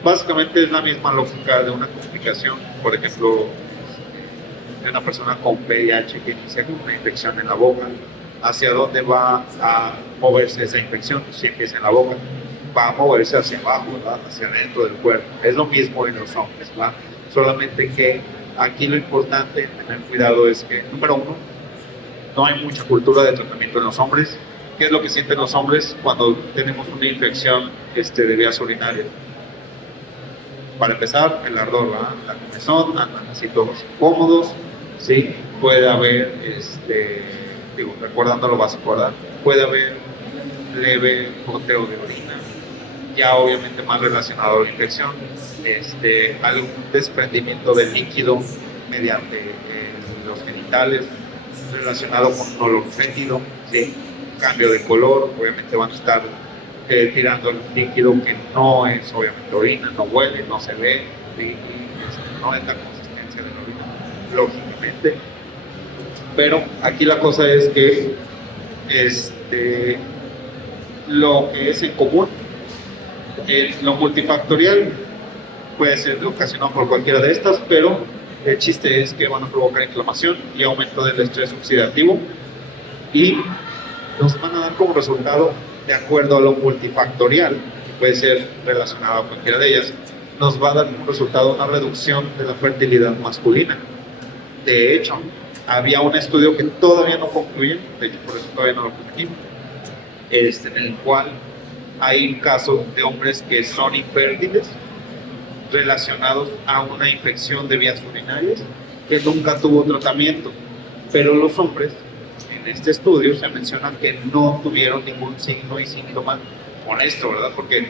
Básicamente es la misma lógica de una complicación, por ejemplo, de una persona con VIH que inicia con una infección en la boca. ¿Hacia dónde va a moverse esa infección? Si empieza en la boca, va a moverse hacia abajo, ¿verdad? Hacia adentro del cuerpo. Es lo mismo en los hombres, ¿verdad? Solamente que aquí lo importante en tener cuidado es que, número uno, no hay mucha cultura de tratamiento en los hombres. ¿Qué es lo que sienten los hombres cuando tenemos una infección de vías urinarias? Para empezar, el ardor, ¿verdad? La comezón, andan así todos incómodos, ¿sí? Puede haber, recordando lo básico, ¿verdad? Puede haber leve goteo de orina, ya obviamente más relacionado a la infección, algún desprendimiento de líquido mediante los genitales, relacionado con un olor fétido, ¿sí? Cambio de color, obviamente van a estar tirando el líquido que no es obviamente orina, no huele, no se ve, ¿sí? No es la consistencia de la orina, lógicamente. Pero aquí la cosa es que lo que es en común, lo multifactorial puede ser ocasionado por cualquiera de estas, pero el chiste es que van a provocar inflamación y aumento del estrés oxidativo y nos van a dar como resultado, de acuerdo a lo multifactorial, que puede ser relacionado a cualquiera de ellas, nos va a dar como resultado una reducción de la fertilidad masculina. De hecho, había un estudio que todavía no concluye, de hecho por eso todavía no lo puse aquí, en el cual hay casos de hombres que son infértiles relacionados a una infección de vías urinarias que nunca tuvo tratamiento, pero los hombres en este estudio se menciona que no tuvieron ningún signo y síntoma con esto, ¿verdad? Porque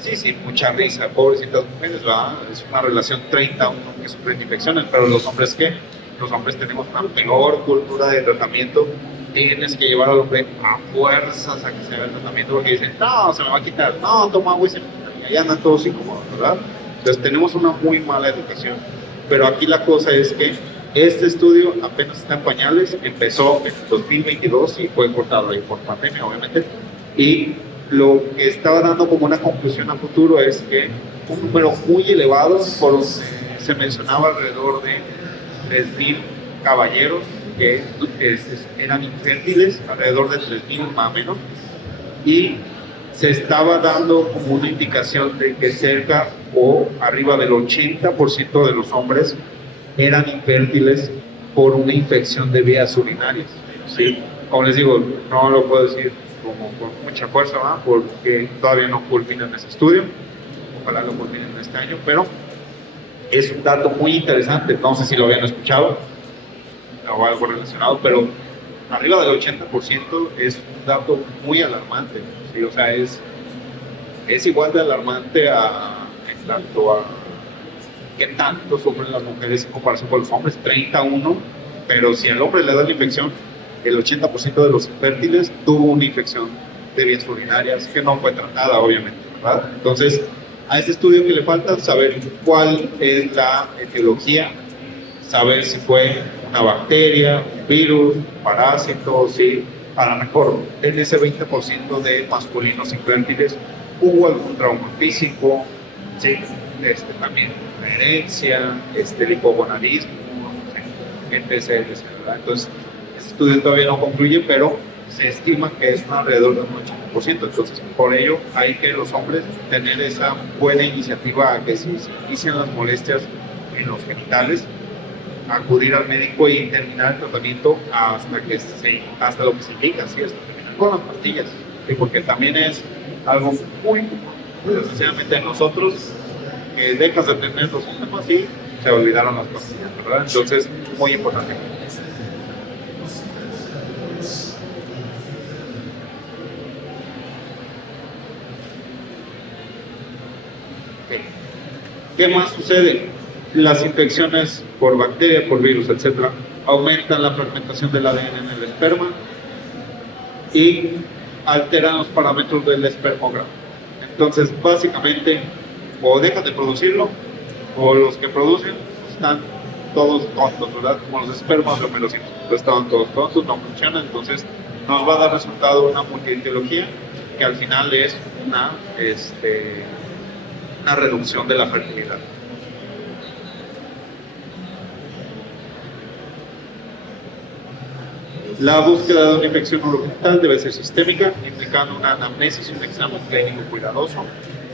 sí, mucha risa, pobrecitas mujeres, ¿verdad? Es una relación 30-1 que sufren infecciones, pero los hombres, ¿qué? Los hombres tenemos una peor cultura de tratamiento. Tienes que llevar al hombre a fuerzas a que se haga el tratamiento porque dicen, no, se me va a quitar, no, toma agua y se me quita. Y ahí andan todos incómodos, ¿verdad? Entonces tenemos una muy mala educación. Pero aquí la cosa es que este estudio apenas está en pañales, empezó en 2022 y fue cortado ahí por pandemia, obviamente. Y lo que estaba dando como una conclusión a futuro es que un número muy elevado, se mencionaba alrededor de 3,000 caballeros que eran infértiles, alrededor de 3,000 más o menos, y se estaba dando como una indicación de que cerca o arriba del 80% de los hombres eran infértiles por una infección de vías urinarias, ¿sí? Como les digo, no lo puedo decir como con mucha fuerza, ¿verdad? Porque todavía no culminan ese estudio, ojalá lo culminen este año, pero es un dato muy interesante, no sé si lo habían escuchado o algo relacionado, pero arriba del 80% es un dato muy alarmante, ¿sí? O sea, es igual de alarmante en cuanto a qué tanto sufren las mujeres en comparación con los hombres, 30-1, pero si al hombre le da la infección, el 80% de los infértiles tuvo una infección de vías urinarias que no fue tratada, obviamente, ¿verdad? Entonces, a este estudio que le falta saber cuál es la etiología, saber si fue una bacteria, un virus, un parásito, ¿sí? A lo mejor en ese 20% de masculinos infértiles hubo algún trauma físico, ¿sí? También la herencia, el hipogonadismo, NTCLs, ¿verdad? Entonces, este estudio todavía no concluye, pero se estima que es alrededor de un 80%. Entonces, por ello, hay que los hombres tener esa buena iniciativa a que si se inician las molestias en los genitales, acudir al médico y terminar el tratamiento hasta lo que se indica, ¿sí? Hasta terminar con las pastillas, ¿sí? Porque también es algo muy desgraciadamente en nosotros, que dejas de tener los síntomas y se olvidaron las pastillas, ¿verdad? Entonces, muy importante. ¿Qué más sucede? Las infecciones por bacteria, por virus, etc., aumentan la fragmentación del ADN en el esperma y alteran los parámetros del espermograma. Entonces, básicamente, o dejan de producirlo, o los que producen están todos tontos, ¿verdad? Como los espermas o melocitos. Estaban todos tontos, no funcionan, entonces nos va a dar resultado una multietiología que al final es una reducción de la fertilidad. La búsqueda de una infección urogenital debe ser sistémica, implicando una anamnesis y un examen clínico cuidadoso.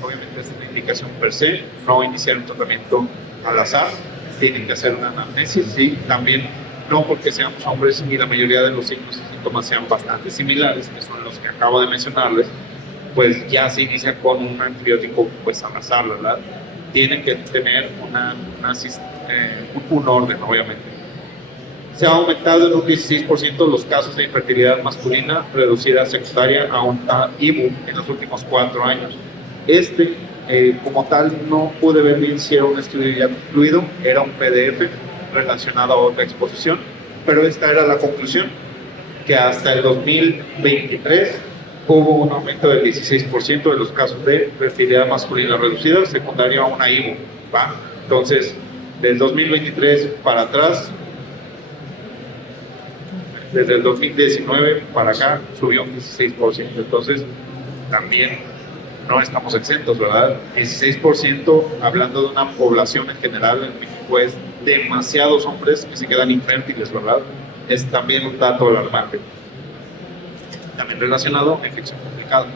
Obviamente esta es una indicación per se, no iniciar un tratamiento al azar, tienen que hacer una anamnesis y también no porque seamos hombres y la mayoría de los signos y síntomas sean bastante similares, que son los que acabo de mencionarles, pues ya se inicia con un antibiótico pues al azar, ¿verdad? Tienen que tener un orden, obviamente. Se ha aumentado en un 16% los casos de infertilidad masculina reducida secundaria a un IBU en los últimos 4 años. Como tal, no pude ver bien si era un estudio ya concluido, era un PDF relacionado a otra exposición, pero esta era la conclusión, que hasta el 2023 hubo un aumento del 16% de los casos de fertilidad masculina reducida secundaria a una IBU, ¿va? Entonces, del 2023 para atrás, desde el 2019 para acá subió un 16%, entonces también no estamos exentos, ¿verdad? 16%, hablando de una población en general en México, es demasiados hombres que se quedan infértiles, ¿verdad? Es también un dato alarmante. También relacionado a infección complicada.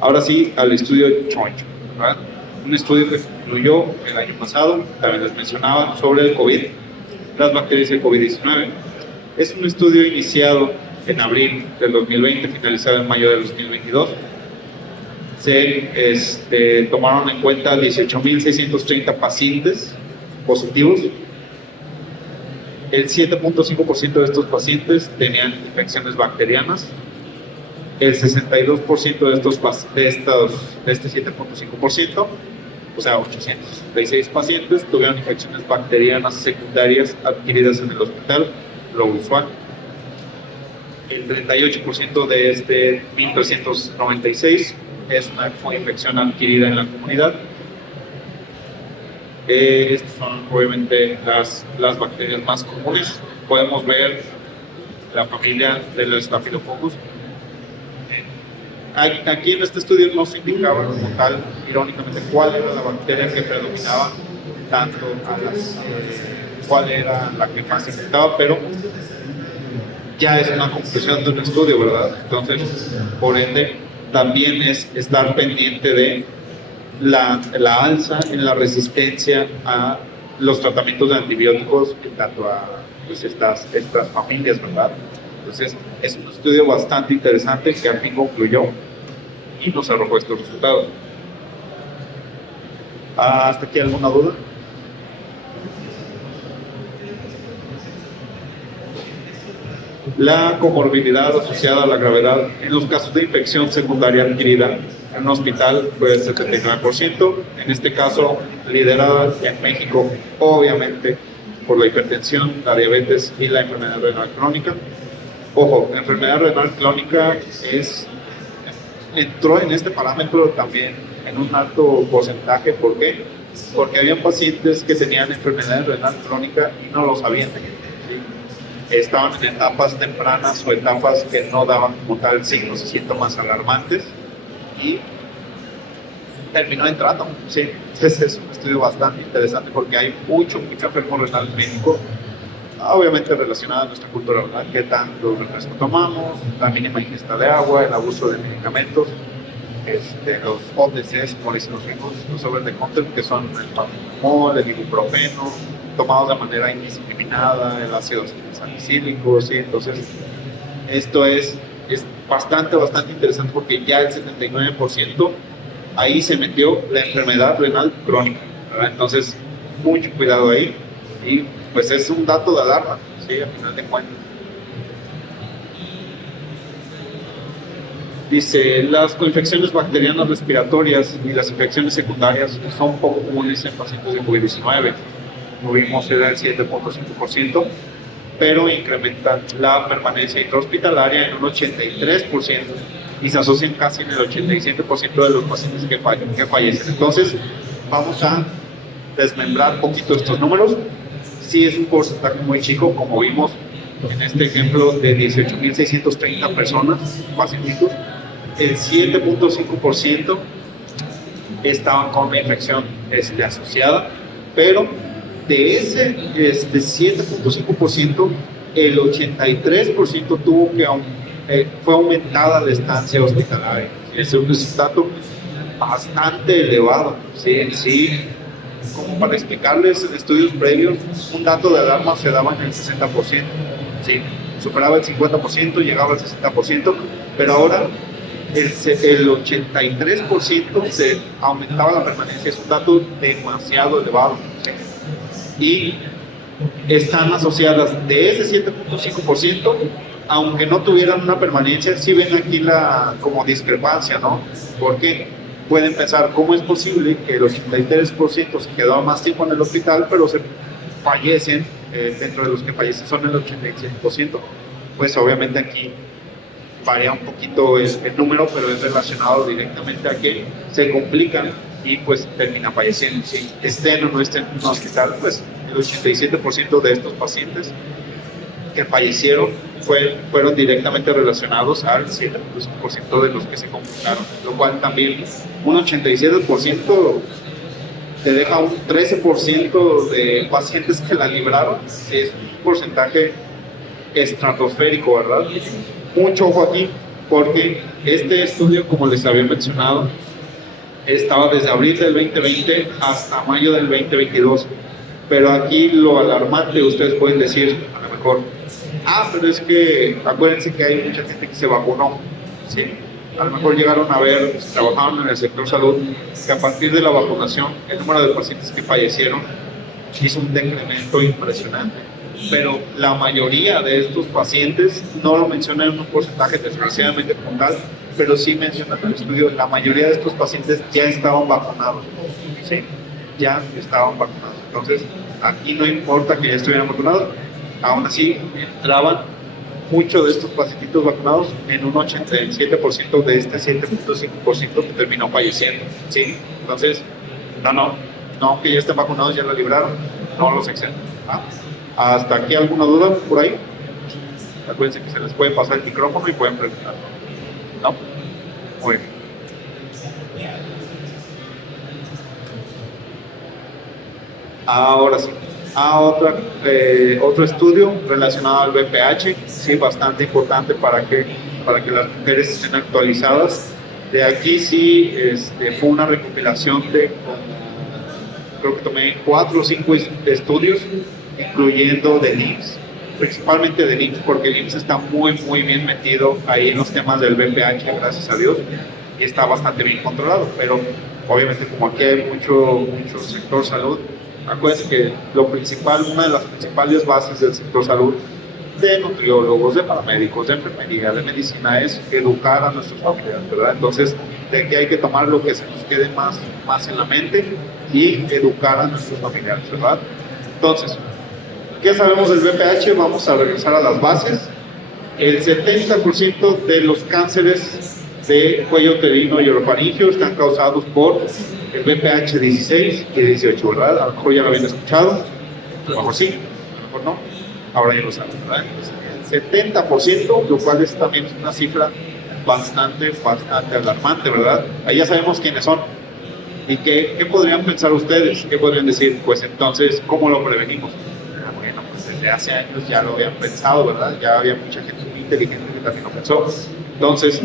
Ahora sí, al estudio de Choncho, ¿verdad? Un estudio que concluyó el año pasado, también les mencionaba, sobre el COVID, las bacterias del COVID-19. Es un estudio iniciado en abril del 2020, finalizado en mayo del 2022. Se tomaron en cuenta 18.630 pacientes positivos. El 7.5% de estos pacientes tenían infecciones bacterianas. El 62% de este 7.5%, o sea, 866 pacientes, tuvieron infecciones bacterianas secundarias adquiridas en el hospital, lo usual. El 38% de este 1.396 es una infección adquirida en la comunidad. Estas son obviamente las bacterias más comunes. Podemos ver la familia de los Staphylococcus. Aquí en este estudio no se indicaba como tal, irónicamente, cuál era la bacteria que predominaba, tanto cuál era la que más infectaba, pero ya es una conclusión de un estudio, ¿verdad? Entonces, por ende, también es estar pendiente de la alza en la resistencia a los tratamientos de antibióticos en tanto a pues, estas familias, ¿verdad? Entonces, es un estudio bastante interesante que al fin concluyó y nos arrojó estos resultados. ¿Hasta aquí alguna duda? La comorbilidad asociada a la gravedad en los casos de infección secundaria adquirida en un hospital fue del 79%. En este caso, liderada en México, obviamente, por la hipertensión, la diabetes y la enfermedad renal crónica. Ojo, la enfermedad renal crónica entró en este parámetro también en un alto porcentaje. ¿Por qué? Porque había pacientes que tenían enfermedad renal crónica y no lo sabían. ¿Sí? Estaban en etapas tempranas o etapas que no daban como tal signos y síntomas alarmantes y terminó entrando, sí. Entonces es un estudio bastante interesante porque hay mucho enfermo renal médico, obviamente relacionado a nuestra cultura, ¿verdad? Qué tanto refresco tomamos, la mínima ingesta de agua, el abuso de medicamentos, los OTCs, como dicen los gringos, los over the counter, que son el paracetamol, el ibuprofeno, tomados de manera indiscriminada, el ácido salicílico, ¿sí? Entonces, esto es bastante interesante porque ya el 79% ahí se metió la enfermedad renal crónica, ¿verdad? Entonces, mucho cuidado ahí y pues es un dato de alarma, ¿sí? Al final de cuentas. Dice, las coinfecciones bacterianas respiratorias y las infecciones secundarias son poco comunes en pacientes de COVID-19. Como vimos, era el 7.5%, pero incrementan la permanencia intrahospitalaria en un 83% y se asocian casi en el 87% de los pacientes que fallecen. Entonces, vamos a desmembrar un poquito estos números. Sí es un porcentaje muy chico, como vimos en este ejemplo de 18.630 personas pacientes. El 7.5% estaban con una infección asociada, pero de ese 7.5%, el 83% tuvo que fue aumentada la estancia hospitalaria. Es un dato bastante elevado. Sí, como para explicarles en estudios previos, un dato de alarma se daba en el 60%. Sí, superaba el 50%, llegaba al 60%, pero ahora el 83% se aumentaba la permanencia. Es un dato demasiado elevado. ¿Sí? Y están asociadas de ese 7.5%, aunque no tuvieran una permanencia. Sí ven aquí la como discrepancia, ¿no? Porque pueden pensar, ¿cómo es posible que el 83% se quedó más tiempo en el hospital, pero se fallecen, dentro de los que fallecen son el 87%? Pues obviamente aquí varía un poquito el número, pero es relacionado directamente a que se complican y pues termina falleciendo. Si estén o no estén en un hospital, pues el 87% de estos pacientes que fallecieron fueron directamente relacionados al 7% de los que se complicaron, lo cual también un 87% te deja un 13% de pacientes que la libraron. Es un porcentaje estratosférico, ¿verdad? Mucho ojo aquí, porque este estudio, como les había mencionado, estaba desde abril del 2020 hasta mayo del 2022. Pero aquí lo alarmante, ustedes pueden decir, a lo mejor, pero es que acuérdense que hay mucha gente que se vacunó. ¿Sí? A lo mejor llegaron a ver, trabajaron en el sector salud, que a partir de la vacunación, el número de pacientes que fallecieron hizo un decremento impresionante. Pero la mayoría de estos pacientes, no lo mencionan en un porcentaje desgraciadamente como tal, pero sí mencionan en el estudio, la mayoría de estos pacientes ya estaban vacunados. ¿Sí? Ya estaban vacunados. Entonces, aquí no importa que ya estuvieran vacunados, aún así entraban muchos de estos pacientitos vacunados en un 87% de este 7.5% que terminó falleciendo. ¿Sí? Entonces, no, que ya estén vacunados, ya lo libraron, no los exentan. ¿Hasta aquí alguna duda por ahí? Acuérdense que se les puede pasar el micrófono y pueden preguntar. ¿No? Muy bien. Ahora sí. Otro estudio relacionado al VPH, sí, bastante importante para que las mujeres estén actualizadas. De aquí sí fue una recopilación de, creo que tomé 4 o 5 estudios, incluyendo del IMSS, principalmente del IMSS, porque el IMSS está muy bien metido ahí en los temas del VPH, gracias a Dios, y está bastante bien controlado. Pero obviamente, como aquí hay mucho sector salud, acuérdense que una de las principales bases del sector salud, de nutriólogos, de paramédicos, de enfermería, de medicina, es educar a nuestros familiares, ¿verdad? Entonces, de que hay que tomar lo que se nos quede más en la mente y educar a nuestros familiares, ¿verdad? Entonces, ¿qué sabemos del VPH? Vamos a regresar a las bases. El 70% de los cánceres de cuello uterino y orofaringio están causados por el VPH 16 y 18, ¿verdad? A lo mejor ya lo habían escuchado, a lo mejor sí, a lo mejor no, ahora ya lo saben, ¿verdad? Entonces, el 70%, lo cual también es una cifra bastante alarmante, ¿verdad? Ahí ya sabemos quiénes son. ¿Y qué podrían pensar ustedes? ¿Qué podrían decir? Pues entonces, ¿cómo lo prevenimos? Bueno, pues desde hace años ya lo habían pensado, ¿verdad? Ya había mucha gente muy inteligente que también lo pensó. Entonces,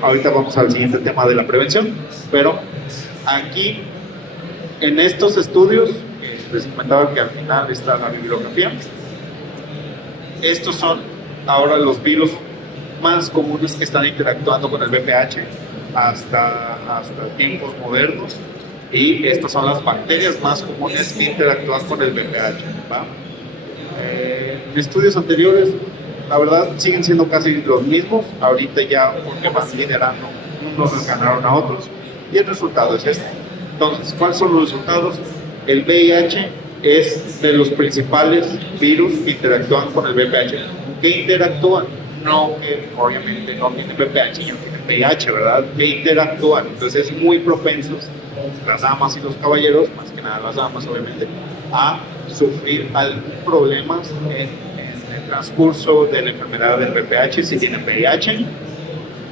ahorita vamos al siguiente tema de la prevención, pero aquí, en estos estudios, les comentaba que al final está la bibliografía. Estos son ahora los virus más comunes que están interactuando con el VPH hasta tiempos modernos, y estas son las bacterias más comunes que interactúan con el VPH, ¿va? En estudios anteriores, la verdad, siguen siendo casi los mismos. Ahorita ya, porque van liderando, unos les ganaron a otros, y el resultado es este. Entonces, ¿cuáles son los resultados? El VIH es de los principales virus que interactúan con el VPH. ¿Qué interactúan? No, que obviamente no tienen VPH, no tienen VIH, ¿verdad? Que interactúan. Entonces, es muy propensos las damas y los caballeros, más que nada las damas, obviamente, a sufrir algún problema en el transcurso de la enfermedad del VPH, si tienen VIH,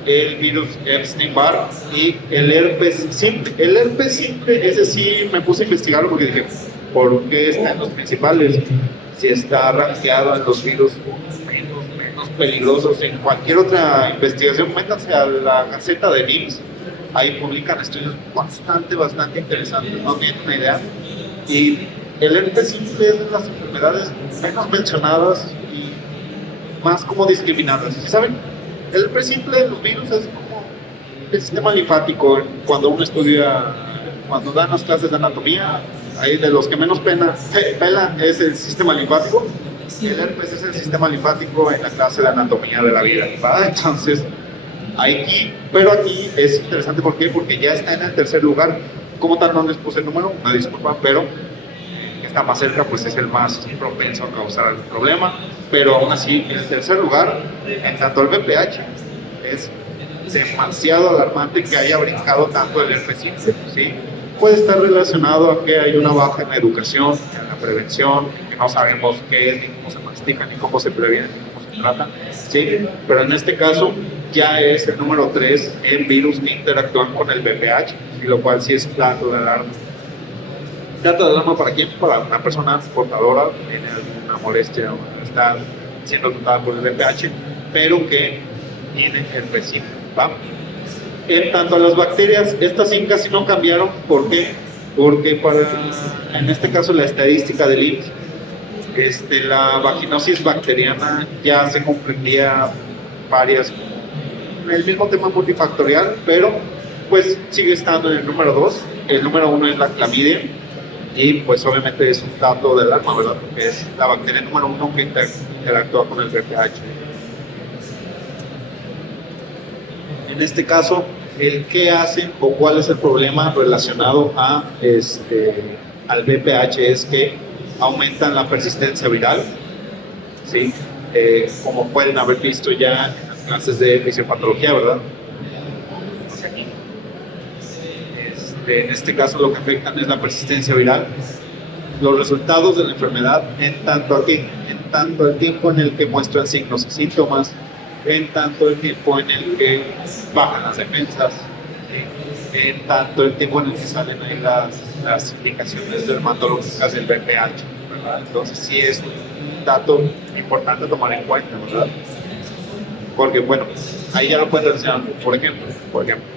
el virus Epstein-Barr y el herpes simple. El herpes simple, ese sí me puse a investigarlo porque dije, ¿por qué está en los principales? Si está rankeado en los virus menos peligrosos. En cualquier otra investigación, métanse a la Gaceta de IMSS, ahí publican estudios bastante interesantes, no tienen una idea. Y el herpes simple es de las enfermedades menos mencionadas y más como discriminadas. ¿Saben? El herpes simple de los virus es como el sistema linfático. Cuando uno estudia, cuando dan las clases de anatomía, ahí de los que menos pela es el sistema linfático. El herpes es el sistema linfático en la clase de anatomía de la vida, ¿va? Entonces, pero aquí es interesante. ¿Por qué? Porque ya está en el tercer lugar. Como tal, no les puse el número, una disculpa, pero que está más cerca, pues es el más propenso a causar algún problema. Pero aún así, en el tercer lugar, en tanto el VPH, es demasiado alarmante que haya brincado tanto el herpes simple, ¿sí? Puede estar relacionado a que hay una baja en la educación, en la prevención, que no sabemos qué es, ni cómo se mastica, ni cómo se previene, ni cómo se trata, ¿sí? Pero en este caso ya es el número 3 en virus que interactúan con el VPH, y lo cual sí es un dato de alarma. ¿Dato de alarma para quién? Para una persona portadora, tiene alguna molestia o está siendo tratada por el VPH, pero que tiene herpes simple, ¿va? En tanto a las bacterias, estas sí casi no cambiaron. ¿Por qué? Porque en este caso la estadística del IMSS, la vaginosis bacteriana ya se comprendía varias, el mismo tema multifactorial, pero pues sigue estando en el número 2. El número 1 es la clamidia, y pues obviamente es un dato de alarma, ¿verdad? Porque es la bacteria número 1 que interactúa con el VPH. En este caso, el qué hace o cuál es el problema relacionado al VPH es que aumentan la persistencia viral, ¿sí? Como pueden haber visto ya en las clases de fisiopatología, ¿verdad? En este caso lo que afectan es la persistencia viral, los resultados de la enfermedad en tanto el tiempo en el que muestran signos y síntomas, en tanto el tiempo en el que bajan las defensas, en tanto el tiempo en el que salen ahí las indicaciones dermatológicas del VPH, ¿verdad? Entonces sí es un dato importante tomar en cuenta, ¿verdad? Porque bueno, ahí ya lo pueden relacionar. Por ejemplo,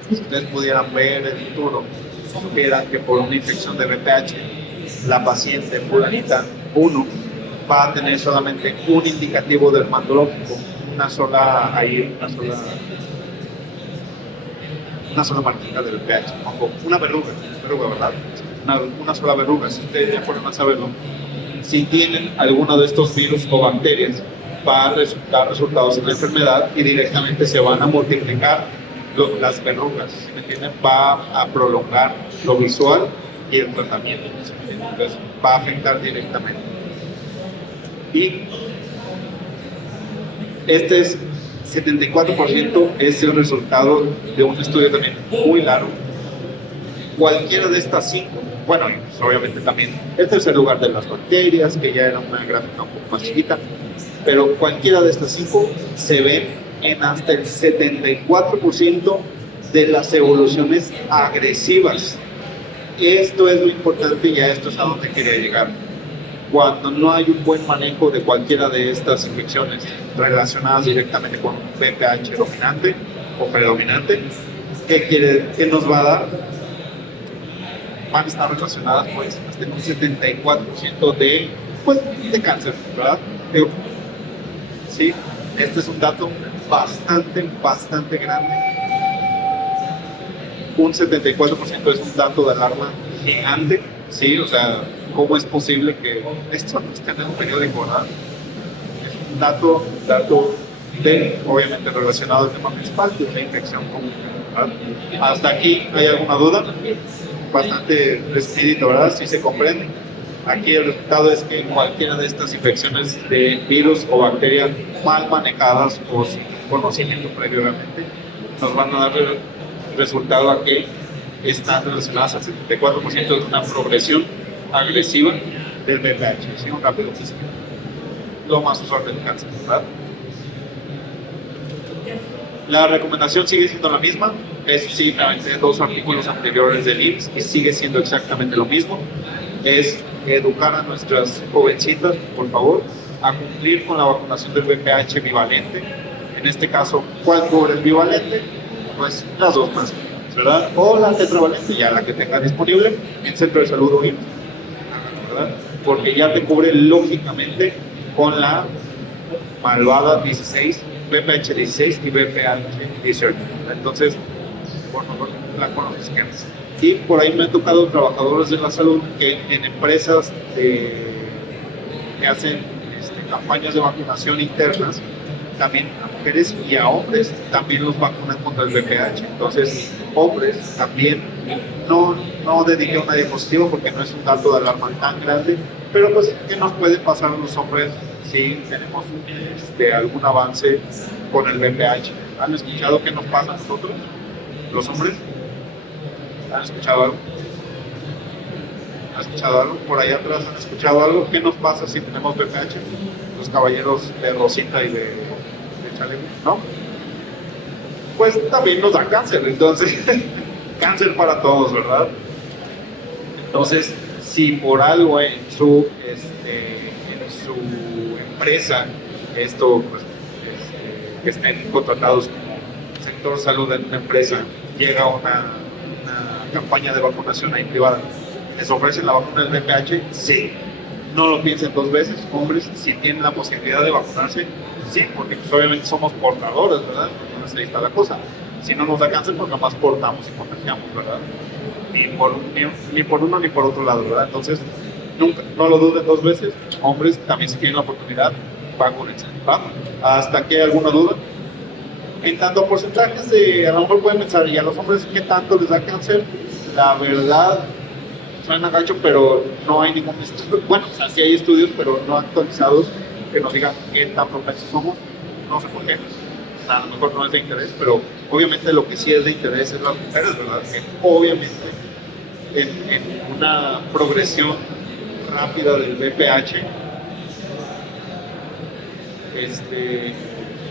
si ustedes pudieran ver en el futuro, supieran que por una infección de VPH, la paciente fulanita 1 va a tener solamente un indicativo dermatológico, una sola marquita del VPH, una verruga, ¿verdad? Una sola verruga. Si ustedes ya fueron a saberlo, si tienen alguno de estos virus o bacterias, va a resultar resultados en la enfermedad y directamente se van a multiplicar las verrugas, ¿sí me entienden? Va a prolongar lo visual y el tratamiento, ¿sí me entienden? Entonces va a afectar directamente. Y este es 74% es el resultado de un estudio también muy largo. Cualquiera de estas 5, bueno, pues obviamente también el tercer lugar de las bacterias, que ya era una gráfica un poco más chiquita, pero cualquiera de estas 5 se ven en hasta el 74% de las evoluciones agresivas. Esto es lo importante y a esto es a donde quería llegar. Cuando no hay un buen manejo de cualquiera de estas infecciones relacionadas directamente con un VPH dominante o predominante, ¿qué nos va a dar? Van a estar relacionadas pues hasta un 74% de cáncer, ¿verdad? Sí, este es un dato bastante grande. Un 74% es un dato de alarma gigante, ¿sí? O sea, ¿cómo es posible que esto no esté en el periódico, verdad? Es un dato obviamente relacionado al tema principal de una infección común, ¿verdad? ¿Hasta aquí hay alguna duda? Bastante expedito, ¿verdad? Sí se comprende. Aquí el resultado es que cualquiera de estas infecciones de virus o bacterias mal manejadas o sin conocimiento previamente nos van a dar resultado a que están relacionadas al 74% de una progresión agresiva del VPH, ¿sí? Un rápido físico. Lo más usual del cáncer, ¿verdad? La recomendación sigue siendo la misma. Eso sí, me aventé 2 artículos anteriores del IMSS y sigue siendo exactamente lo mismo. Es educar a nuestras jovencitas, por favor, a cumplir con la vacunación del VPH bivalente. En este caso, ¿cuál cubre el bivalente? Pues las 2 más, ¿verdad? O la tetravalente, ya la que tenga disponible en Centro de Salud o IMSS, ¿verdad? Porque ya te cubre lógicamente con la malvada 16, VPH 16 y VPH 18. Entonces, por favor, cumplan con los esquemas. Y por ahí me han tocado trabajadores de la salud que en empresas que hacen campañas de vacunación internas, también a mujeres y a hombres también los vacunan contra el VPH. Entonces, hombres también, no dediqué una diapositiva porque no es un dato de alarma tan grande, pero pues, ¿qué nos puede pasar a los hombres si tenemos algún avance con el VPH? ¿Han escuchado qué nos pasa a nosotros, los hombres? ¿Han escuchado algo? ¿Han escuchado algo? Por ahí atrás, ¿han escuchado algo? ¿Qué nos pasa si tenemos VPH? Los caballeros de Rosita y de chaleco, ¿no? Pues también nos da cáncer, entonces, cáncer para todos, ¿verdad? Entonces, si por algo en su empresa, esto, pues, que estén contratados como sector salud en una empresa, llega una campaña de vacunación ahí privada, ¿les ofrecen la vacuna del VPH? Sí. No lo piensen 2 veces, hombres, si tienen la posibilidad de vacunarse, sí, porque pues, obviamente somos portadores, ¿verdad? Entonces ahí está la cosa. Si no nos da cáncer, pues nada más portamos y contagiamos, ¿verdad? Ni por uno ni por otro lado, ¿verdad? Entonces, nunca, no lo duden 2 veces. Hombres, también si tienen la oportunidad, vacúnense, ¿va? ¿Hasta aquí hay alguna duda? En tanto a porcentajes, a lo mejor pueden pensar, ¿y a los hombres qué tanto les da cáncer? La verdad, suena gacho, pero no hay ningún estudio. Bueno, o sea, sí hay estudios, pero no actualizados que nos digan qué tan propensos somos. No sé por qué. A lo mejor no es de interés, pero obviamente lo que sí es de interés es las mujeres, ¿verdad? Que obviamente en una progresión rápida del VPH,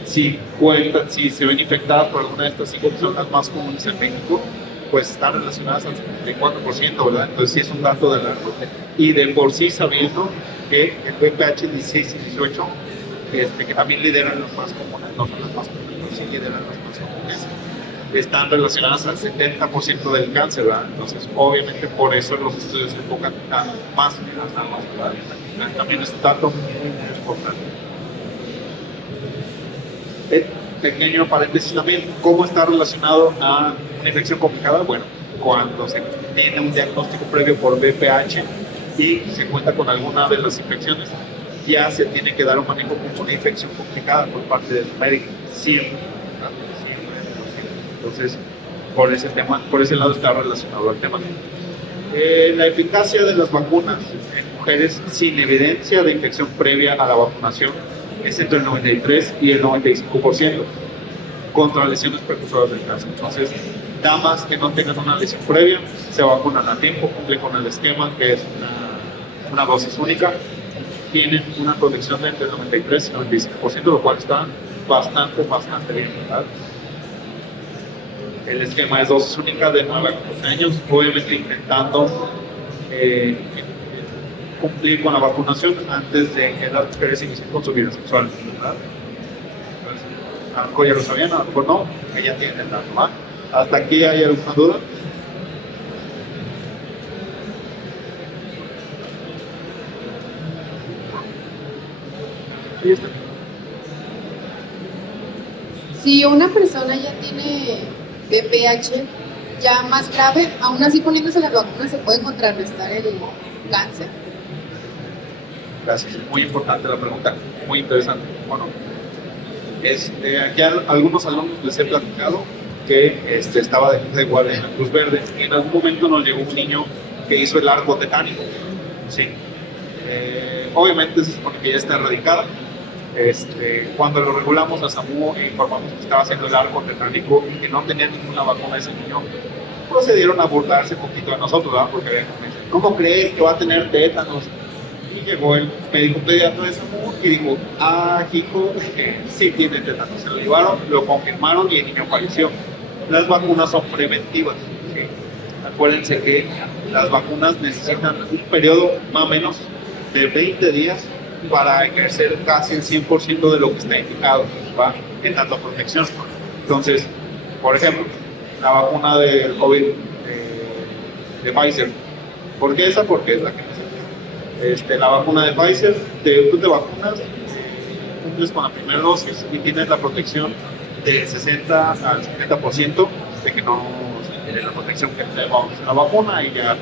si se ven infectadas por alguna de estas 5 personas más comunes en México, pues están relacionadas al 74%, ¿verdad? Entonces sí es un dato de alarma. Y de por sí sabiendo que el VPH 16 y 18, que también lideran los más comunes, no son las más comunes, pero sí lideran los más comunes, están relacionadas al 70% del cáncer, ¿verdad? Entonces obviamente por eso los estudios se enfocan más en las armas, ¿verdad? Entonces, también es un dato muy importante. Pequeño paréntesis también, ¿cómo está relacionado a una infección complicada? Bueno, cuando se tiene un diagnóstico previo por VPH y se cuenta con alguna de las infecciones, ya se tiene que dar un manejo como una infección complicada por parte de su médico, siempre. Entonces, por ese lado está relacionado al tema. La eficacia de las vacunas en mujeres sin evidencia de infección previa a la vacunación es entre el 93 y el 95% contra lesiones precursoras del cáncer. Entonces, damas que no tengan una lesión previa se vacunan a tiempo, cumplen con el esquema que es una dosis única, tienen una protección de entre el 93 y el 95%, lo cual está bastante bien, ¿verdad? El esquema es dosis únicas de 9 a 14 años, obviamente intentando cumplir con la vacunación antes de que las mujeres inicien con su vida sexual, ¿verdad? Entonces, a lo mejor ya lo sabían, a lo mejor no, que ya tienen el dato, ¿va? ¿Hasta aquí hay alguna duda? Ahí está. Si una persona ya tiene VPH ya más grave, aún así poniéndose las vacunas se puede contrarrestar el cáncer. Gracias, muy importante la pregunta, muy interesante. Bueno, aquí a algunos alumnos les he platicado que estaba de guardia en la Cruz Verde y en algún momento nos llegó un niño que hizo el arco tetánico. Sí. Obviamente se supone que ya está erradicada. Cuando lo regulamos a SAMU e informamos que estaba haciendo el arco tetánico y que no tenía ninguna vacuna ese niño, procedieron a burlarse un poquito de nosotros, ¿verdad? Porque ¿cómo crees que va a tener tétanos? Y llegó el médico pediatra de SAMU y dijo, hijo, sí tiene tétanos. Se lo llevaron, lo confirmaron y el niño falleció. Las vacunas son preventivas. ¿Sí? Acuérdense que las vacunas necesitan un periodo más o menos de 20 días para ejercer casi el 100% de lo que está indicado, ¿va? En tanto a protección. Entonces, por ejemplo, la vacuna del COVID de Pfizer. ¿Por qué esa? Porque es la que necesita. La vacuna de Pfizer, tú te vacunas, cumples con la primera dosis y tienes la protección de 60 al 70% de que no de la protección que te vamos a la vacuna y ya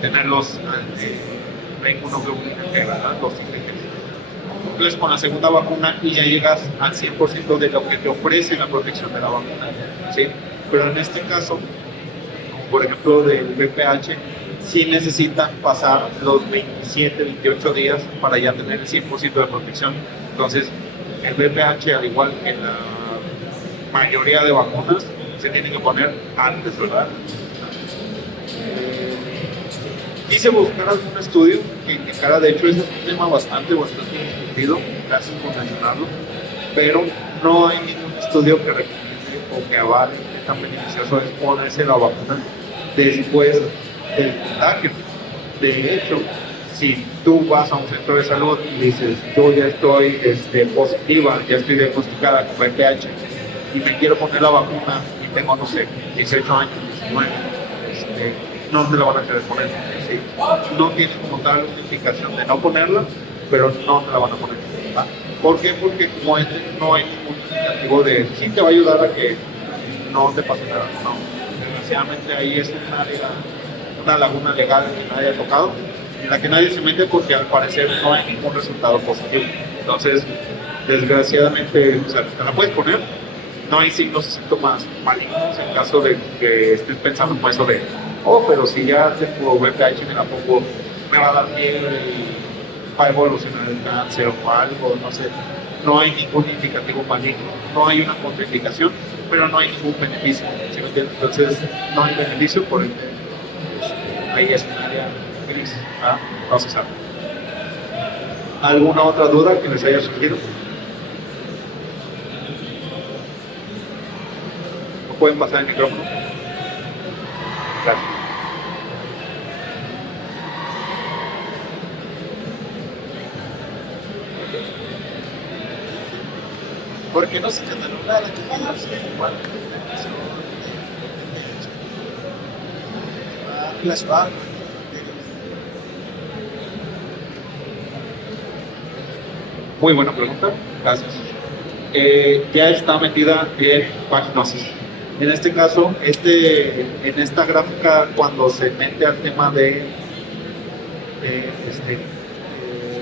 tener los cumples con la segunda vacuna y ya llegas al 100% de lo que te ofrece la protección de la vacuna, ¿sí? Pero en este caso, por ejemplo del VPH, sí necesitan pasar los 27, 28 días para ya tener el 100% de protección. Entonces, el VPH, al igual que la mayoría de vacunas, se tienen que poner antes, ¿verdad? Quise buscar algún estudio que indicara, de hecho, este es un tema bastante discutido, gracias por mencionarlo, pero no hay ningún estudio que recomiende o que avale que tan beneficioso es ponerse la vacuna después del contagio. De hecho, si tú vas a un centro de salud y dices, yo ya estoy positiva, ya estoy diagnosticada con VPH y me quiero poner la vacuna y tengo, no sé, 18 años, 19, no te la van a querer poner. ¿Sí? No tiene como tal una indicación de no ponerla, pero no te la van a poner. ¿Va? ¿Por qué? Porque como no hay ningún indicativo de sí te va a ayudar a que no te pase nada. No. Desgraciadamente ahí es una laguna legal que nadie ha tocado, en la que nadie se mete porque al parecer no hay ningún resultado positivo. Entonces, desgraciadamente, o sea, te la puedes poner, no hay signos y síntomas malignos en caso de que estés pensando en eso de pero si ya tengo VPH me la pongo, me va a dar fiebre y va a evolucionar el cáncer o algo, no sé. No hay ningún indicativo maligno, no hay una contraindicación, pero no hay ningún beneficio. ¿Sí me entiendes? Entonces, no hay beneficio, por ende, ahí es un área gris, no se sabe. ¿Alguna otra duda que les haya surgido? ¿No pueden pasar el micrófono? Gracias. Porque no se cataloga la flashback. Muy buena pregunta, gracias. Ya está metida en vaginosis. En este caso, en esta gráfica, cuando se mete al tema de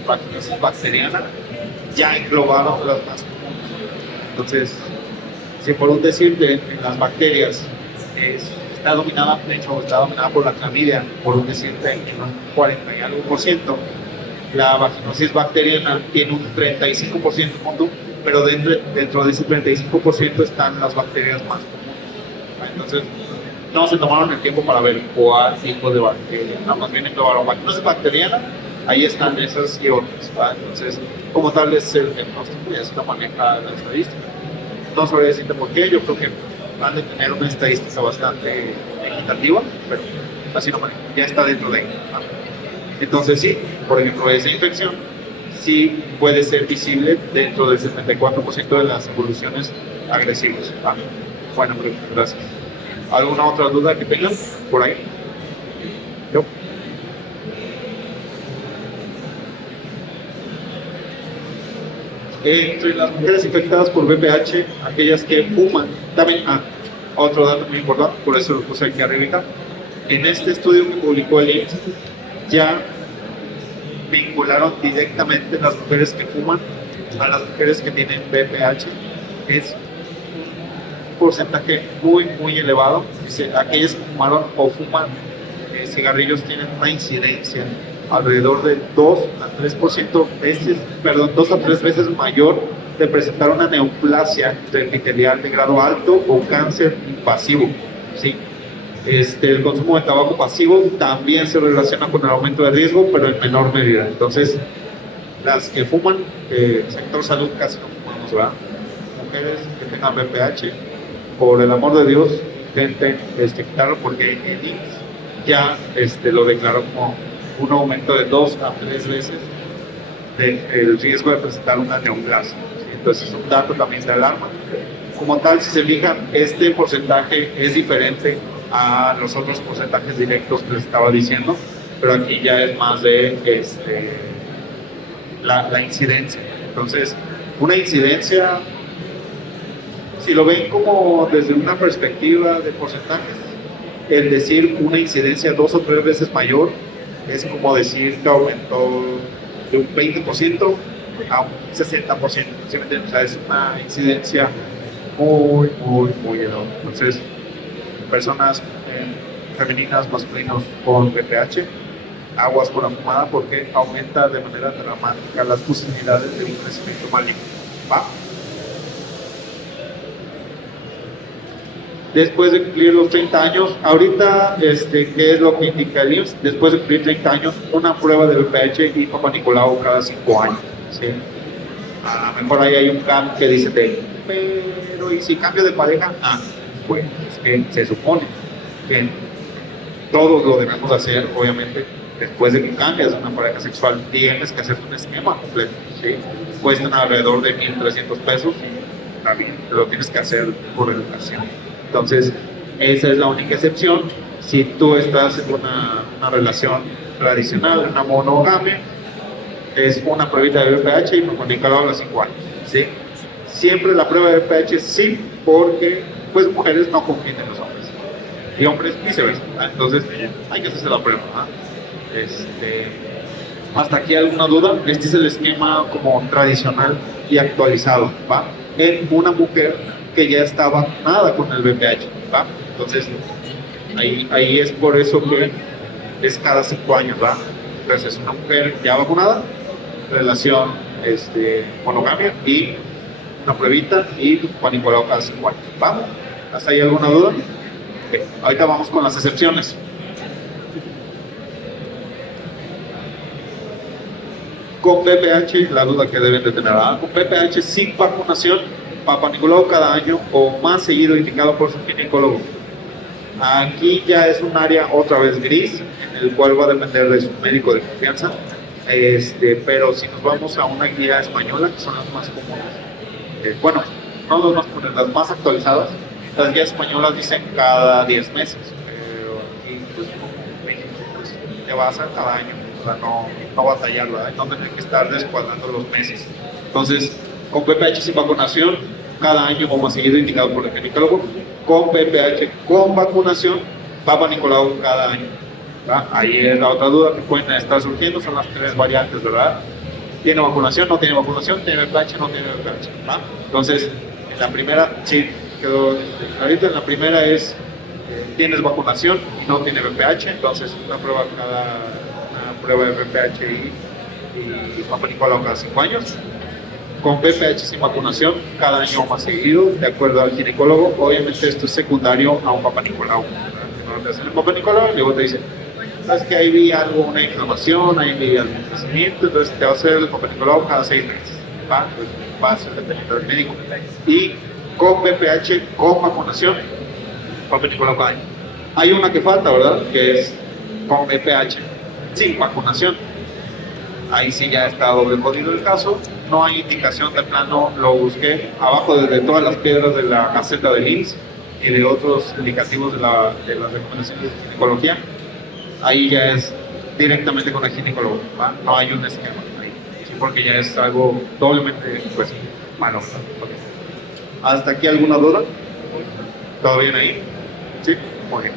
vaginosis bacteriana, ya englobaron las más comunes. Entonces, si por un decir de las bacterias está dominada, de hecho, está dominada por la clamidia, por un decir de un 40 y algo por ciento, la vaginosis bacteriana tiene un 35%, pero dentro de ese 35% están las bacterias más comunes. Entonces, no se tomaron el tiempo para ver cuál tipo de bacteria, nada más bien englobaron vaginosis bacteriana, ahí están esas y otras. Entonces, como tal es el diagnóstico y así lo maneja la estadística. No sabría decirte por qué, yo creo que han de tener una estadística bastante equitativa, pero así no maneja, ya está dentro de ahí. Entonces sí, por ejemplo, esa infección sí puede ser visible dentro del 74% de las evoluciones agresivas. Bueno, gracias. ¿Alguna otra duda que tengan por ahí? ¿Yo? Entre las mujeres infectadas por VPH, aquellas que fuman, también, otro dato muy importante, por eso lo puse aquí arriba. En este estudio que publicó el INSS, ya vincularon directamente las mujeres que fuman a las mujeres que tienen VPH. Es un porcentaje muy, muy elevado. Dice, aquellas que fumaron o fuman cigarrillos tienen una incidencia alrededor de 2 a 3 veces mayor de presentar una neoplasia epitelial de grado alto o cáncer invasivo. ¿Sí? El consumo de tabaco pasivo también se relaciona con el aumento de riesgo, pero en menor medida. Entonces, las que fuman, el sector salud casi no fumamos, ¿verdad? Mujeres que tengan VPH, por el amor de Dios, intenten quitarlo, porque el INSS ya lo declaró como un aumento de 2 a 3 veces del riesgo de presentar una neoplasia. ¿Sí? Entonces es un dato también de alarma. Como tal, si se fijan, este porcentaje es diferente a los otros porcentajes directos que les estaba diciendo, pero aquí ya es más de la incidencia. Entonces, una incidencia, si lo ven como desde una perspectiva de porcentajes, el decir una incidencia 2 o 3 veces mayor es como decir que aumentó de un 20% a un 60%. ¿Sí me entienden? O sea, es una incidencia muy, muy, muy elevada. Entonces, personas femeninas, masculinos con VPH, aguas con la fumada, porque aumenta de manera dramática las posibilidades de un crecimiento maligno. ¿Va? Después de cumplir los 30 años, ahorita, ¿qué es lo que indica el IMSS? Después de cumplir 30 años, una prueba de VPH y Papá Nicolau cada 5 años. ¿Sí? A lo mejor ahí hay un cambio que dice, pero ¿y si cambio de pareja? Pues es que se supone que todos lo debemos hacer, obviamente, después de que cambias de una pareja sexual, tienes que hacer un esquema completo. ¿Sí? Cuestan alrededor de 1,300 pesos, está bien, lo tienes que hacer por educación. Entonces, esa es la única excepción. Si tú estás en una relación tradicional, una monogamia, es una pruebita de VPH y Papá Nicolau a los 5 años. ¿Sí? Siempre la prueba de VPH sí, porque pues mujeres no confían en los hombres y hombres viceversa. Entonces, hay que hacerse la prueba. ¿Hasta aquí alguna duda? Este es el esquema como tradicional y actualizado, ¿va? En una mujer que ya está vacunada con el VPH, ¿va? Entonces, ahí es por eso que es cada 5 años, ¿va? Entonces, es una mujer ya vacunada, relación monogamia y una pruebita y Papá Nicolau cada 5 años, ¿va? ¿Hasta ahí alguna duda? Okay. Ahorita vamos con las excepciones. Con VPH, la duda que deben de tener, con VPH sin vacunación, Papá Nicolau cada año o más seguido indicado por su ginecólogo. Aquí ya es un área otra vez gris, en el cual va a depender de su médico de confianza. Pero si nos vamos a una guía española, que son las más comunes, bueno, no las más comunes, las más actualizadas, las guías españolas dicen cada 10 meses, pero aquí, pues, como México, pues, te vas a cada año, o sea, no batallar, ¿verdad? No tener que estar descuadrando los meses. Entonces, con VPH sin vacunación, cada año o más seguido indicado por el ginecólogo. Con VPH con vacunación, Papá Nicolau cada año. ¿Va? Ahí es la otra duda que pueden estar surgiendo, son las 3 variantes, ¿verdad? ¿Tiene vacunación? ¿No tiene vacunación? ¿Tiene VPH? ¿No tiene VPH? ¿Va? Entonces, en la primera, sí, quedó ahorita. En la primera es, tienes vacunación y no tiene VPH, entonces una prueba de VPH y Papá Nicolau cada 5 años. Con VPH sin vacunación, cada año o más seguido, de acuerdo al ginecólogo. Obviamente esto es secundario a un Papá Nicolau. No te hacen el Papá Nicolau y luego te dicen, sabes que ahí vi algo, una inflamación, ahí vi algún crecimiento, entonces te va a hacer el Papá Nicolau cada 6 meses. ¿Va? Pues va a ser dependiendo del médico. Y con BPH, con vacunación, hay una que falta, ¿verdad? Que es con BPH, sin vacunación. Ahí sí ya está doble jodido el caso, no hay indicación de plano, lo busqué abajo de todas las piedras de la caseta del IMSS y de otros indicativos de las recomendaciones de ginecología. Ahí ya es directamente con el ginecólogo, ¿va? No hay un esquema ahí, sí, porque ya es algo doblemente pues, malo. Okay. ¿Hasta aquí alguna duda? ¿Todo bien ahí? Sí, muy bien.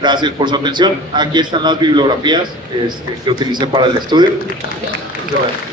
Gracias por su atención. Aquí están las bibliografías que utilicé para el estudio. Muchas gracias.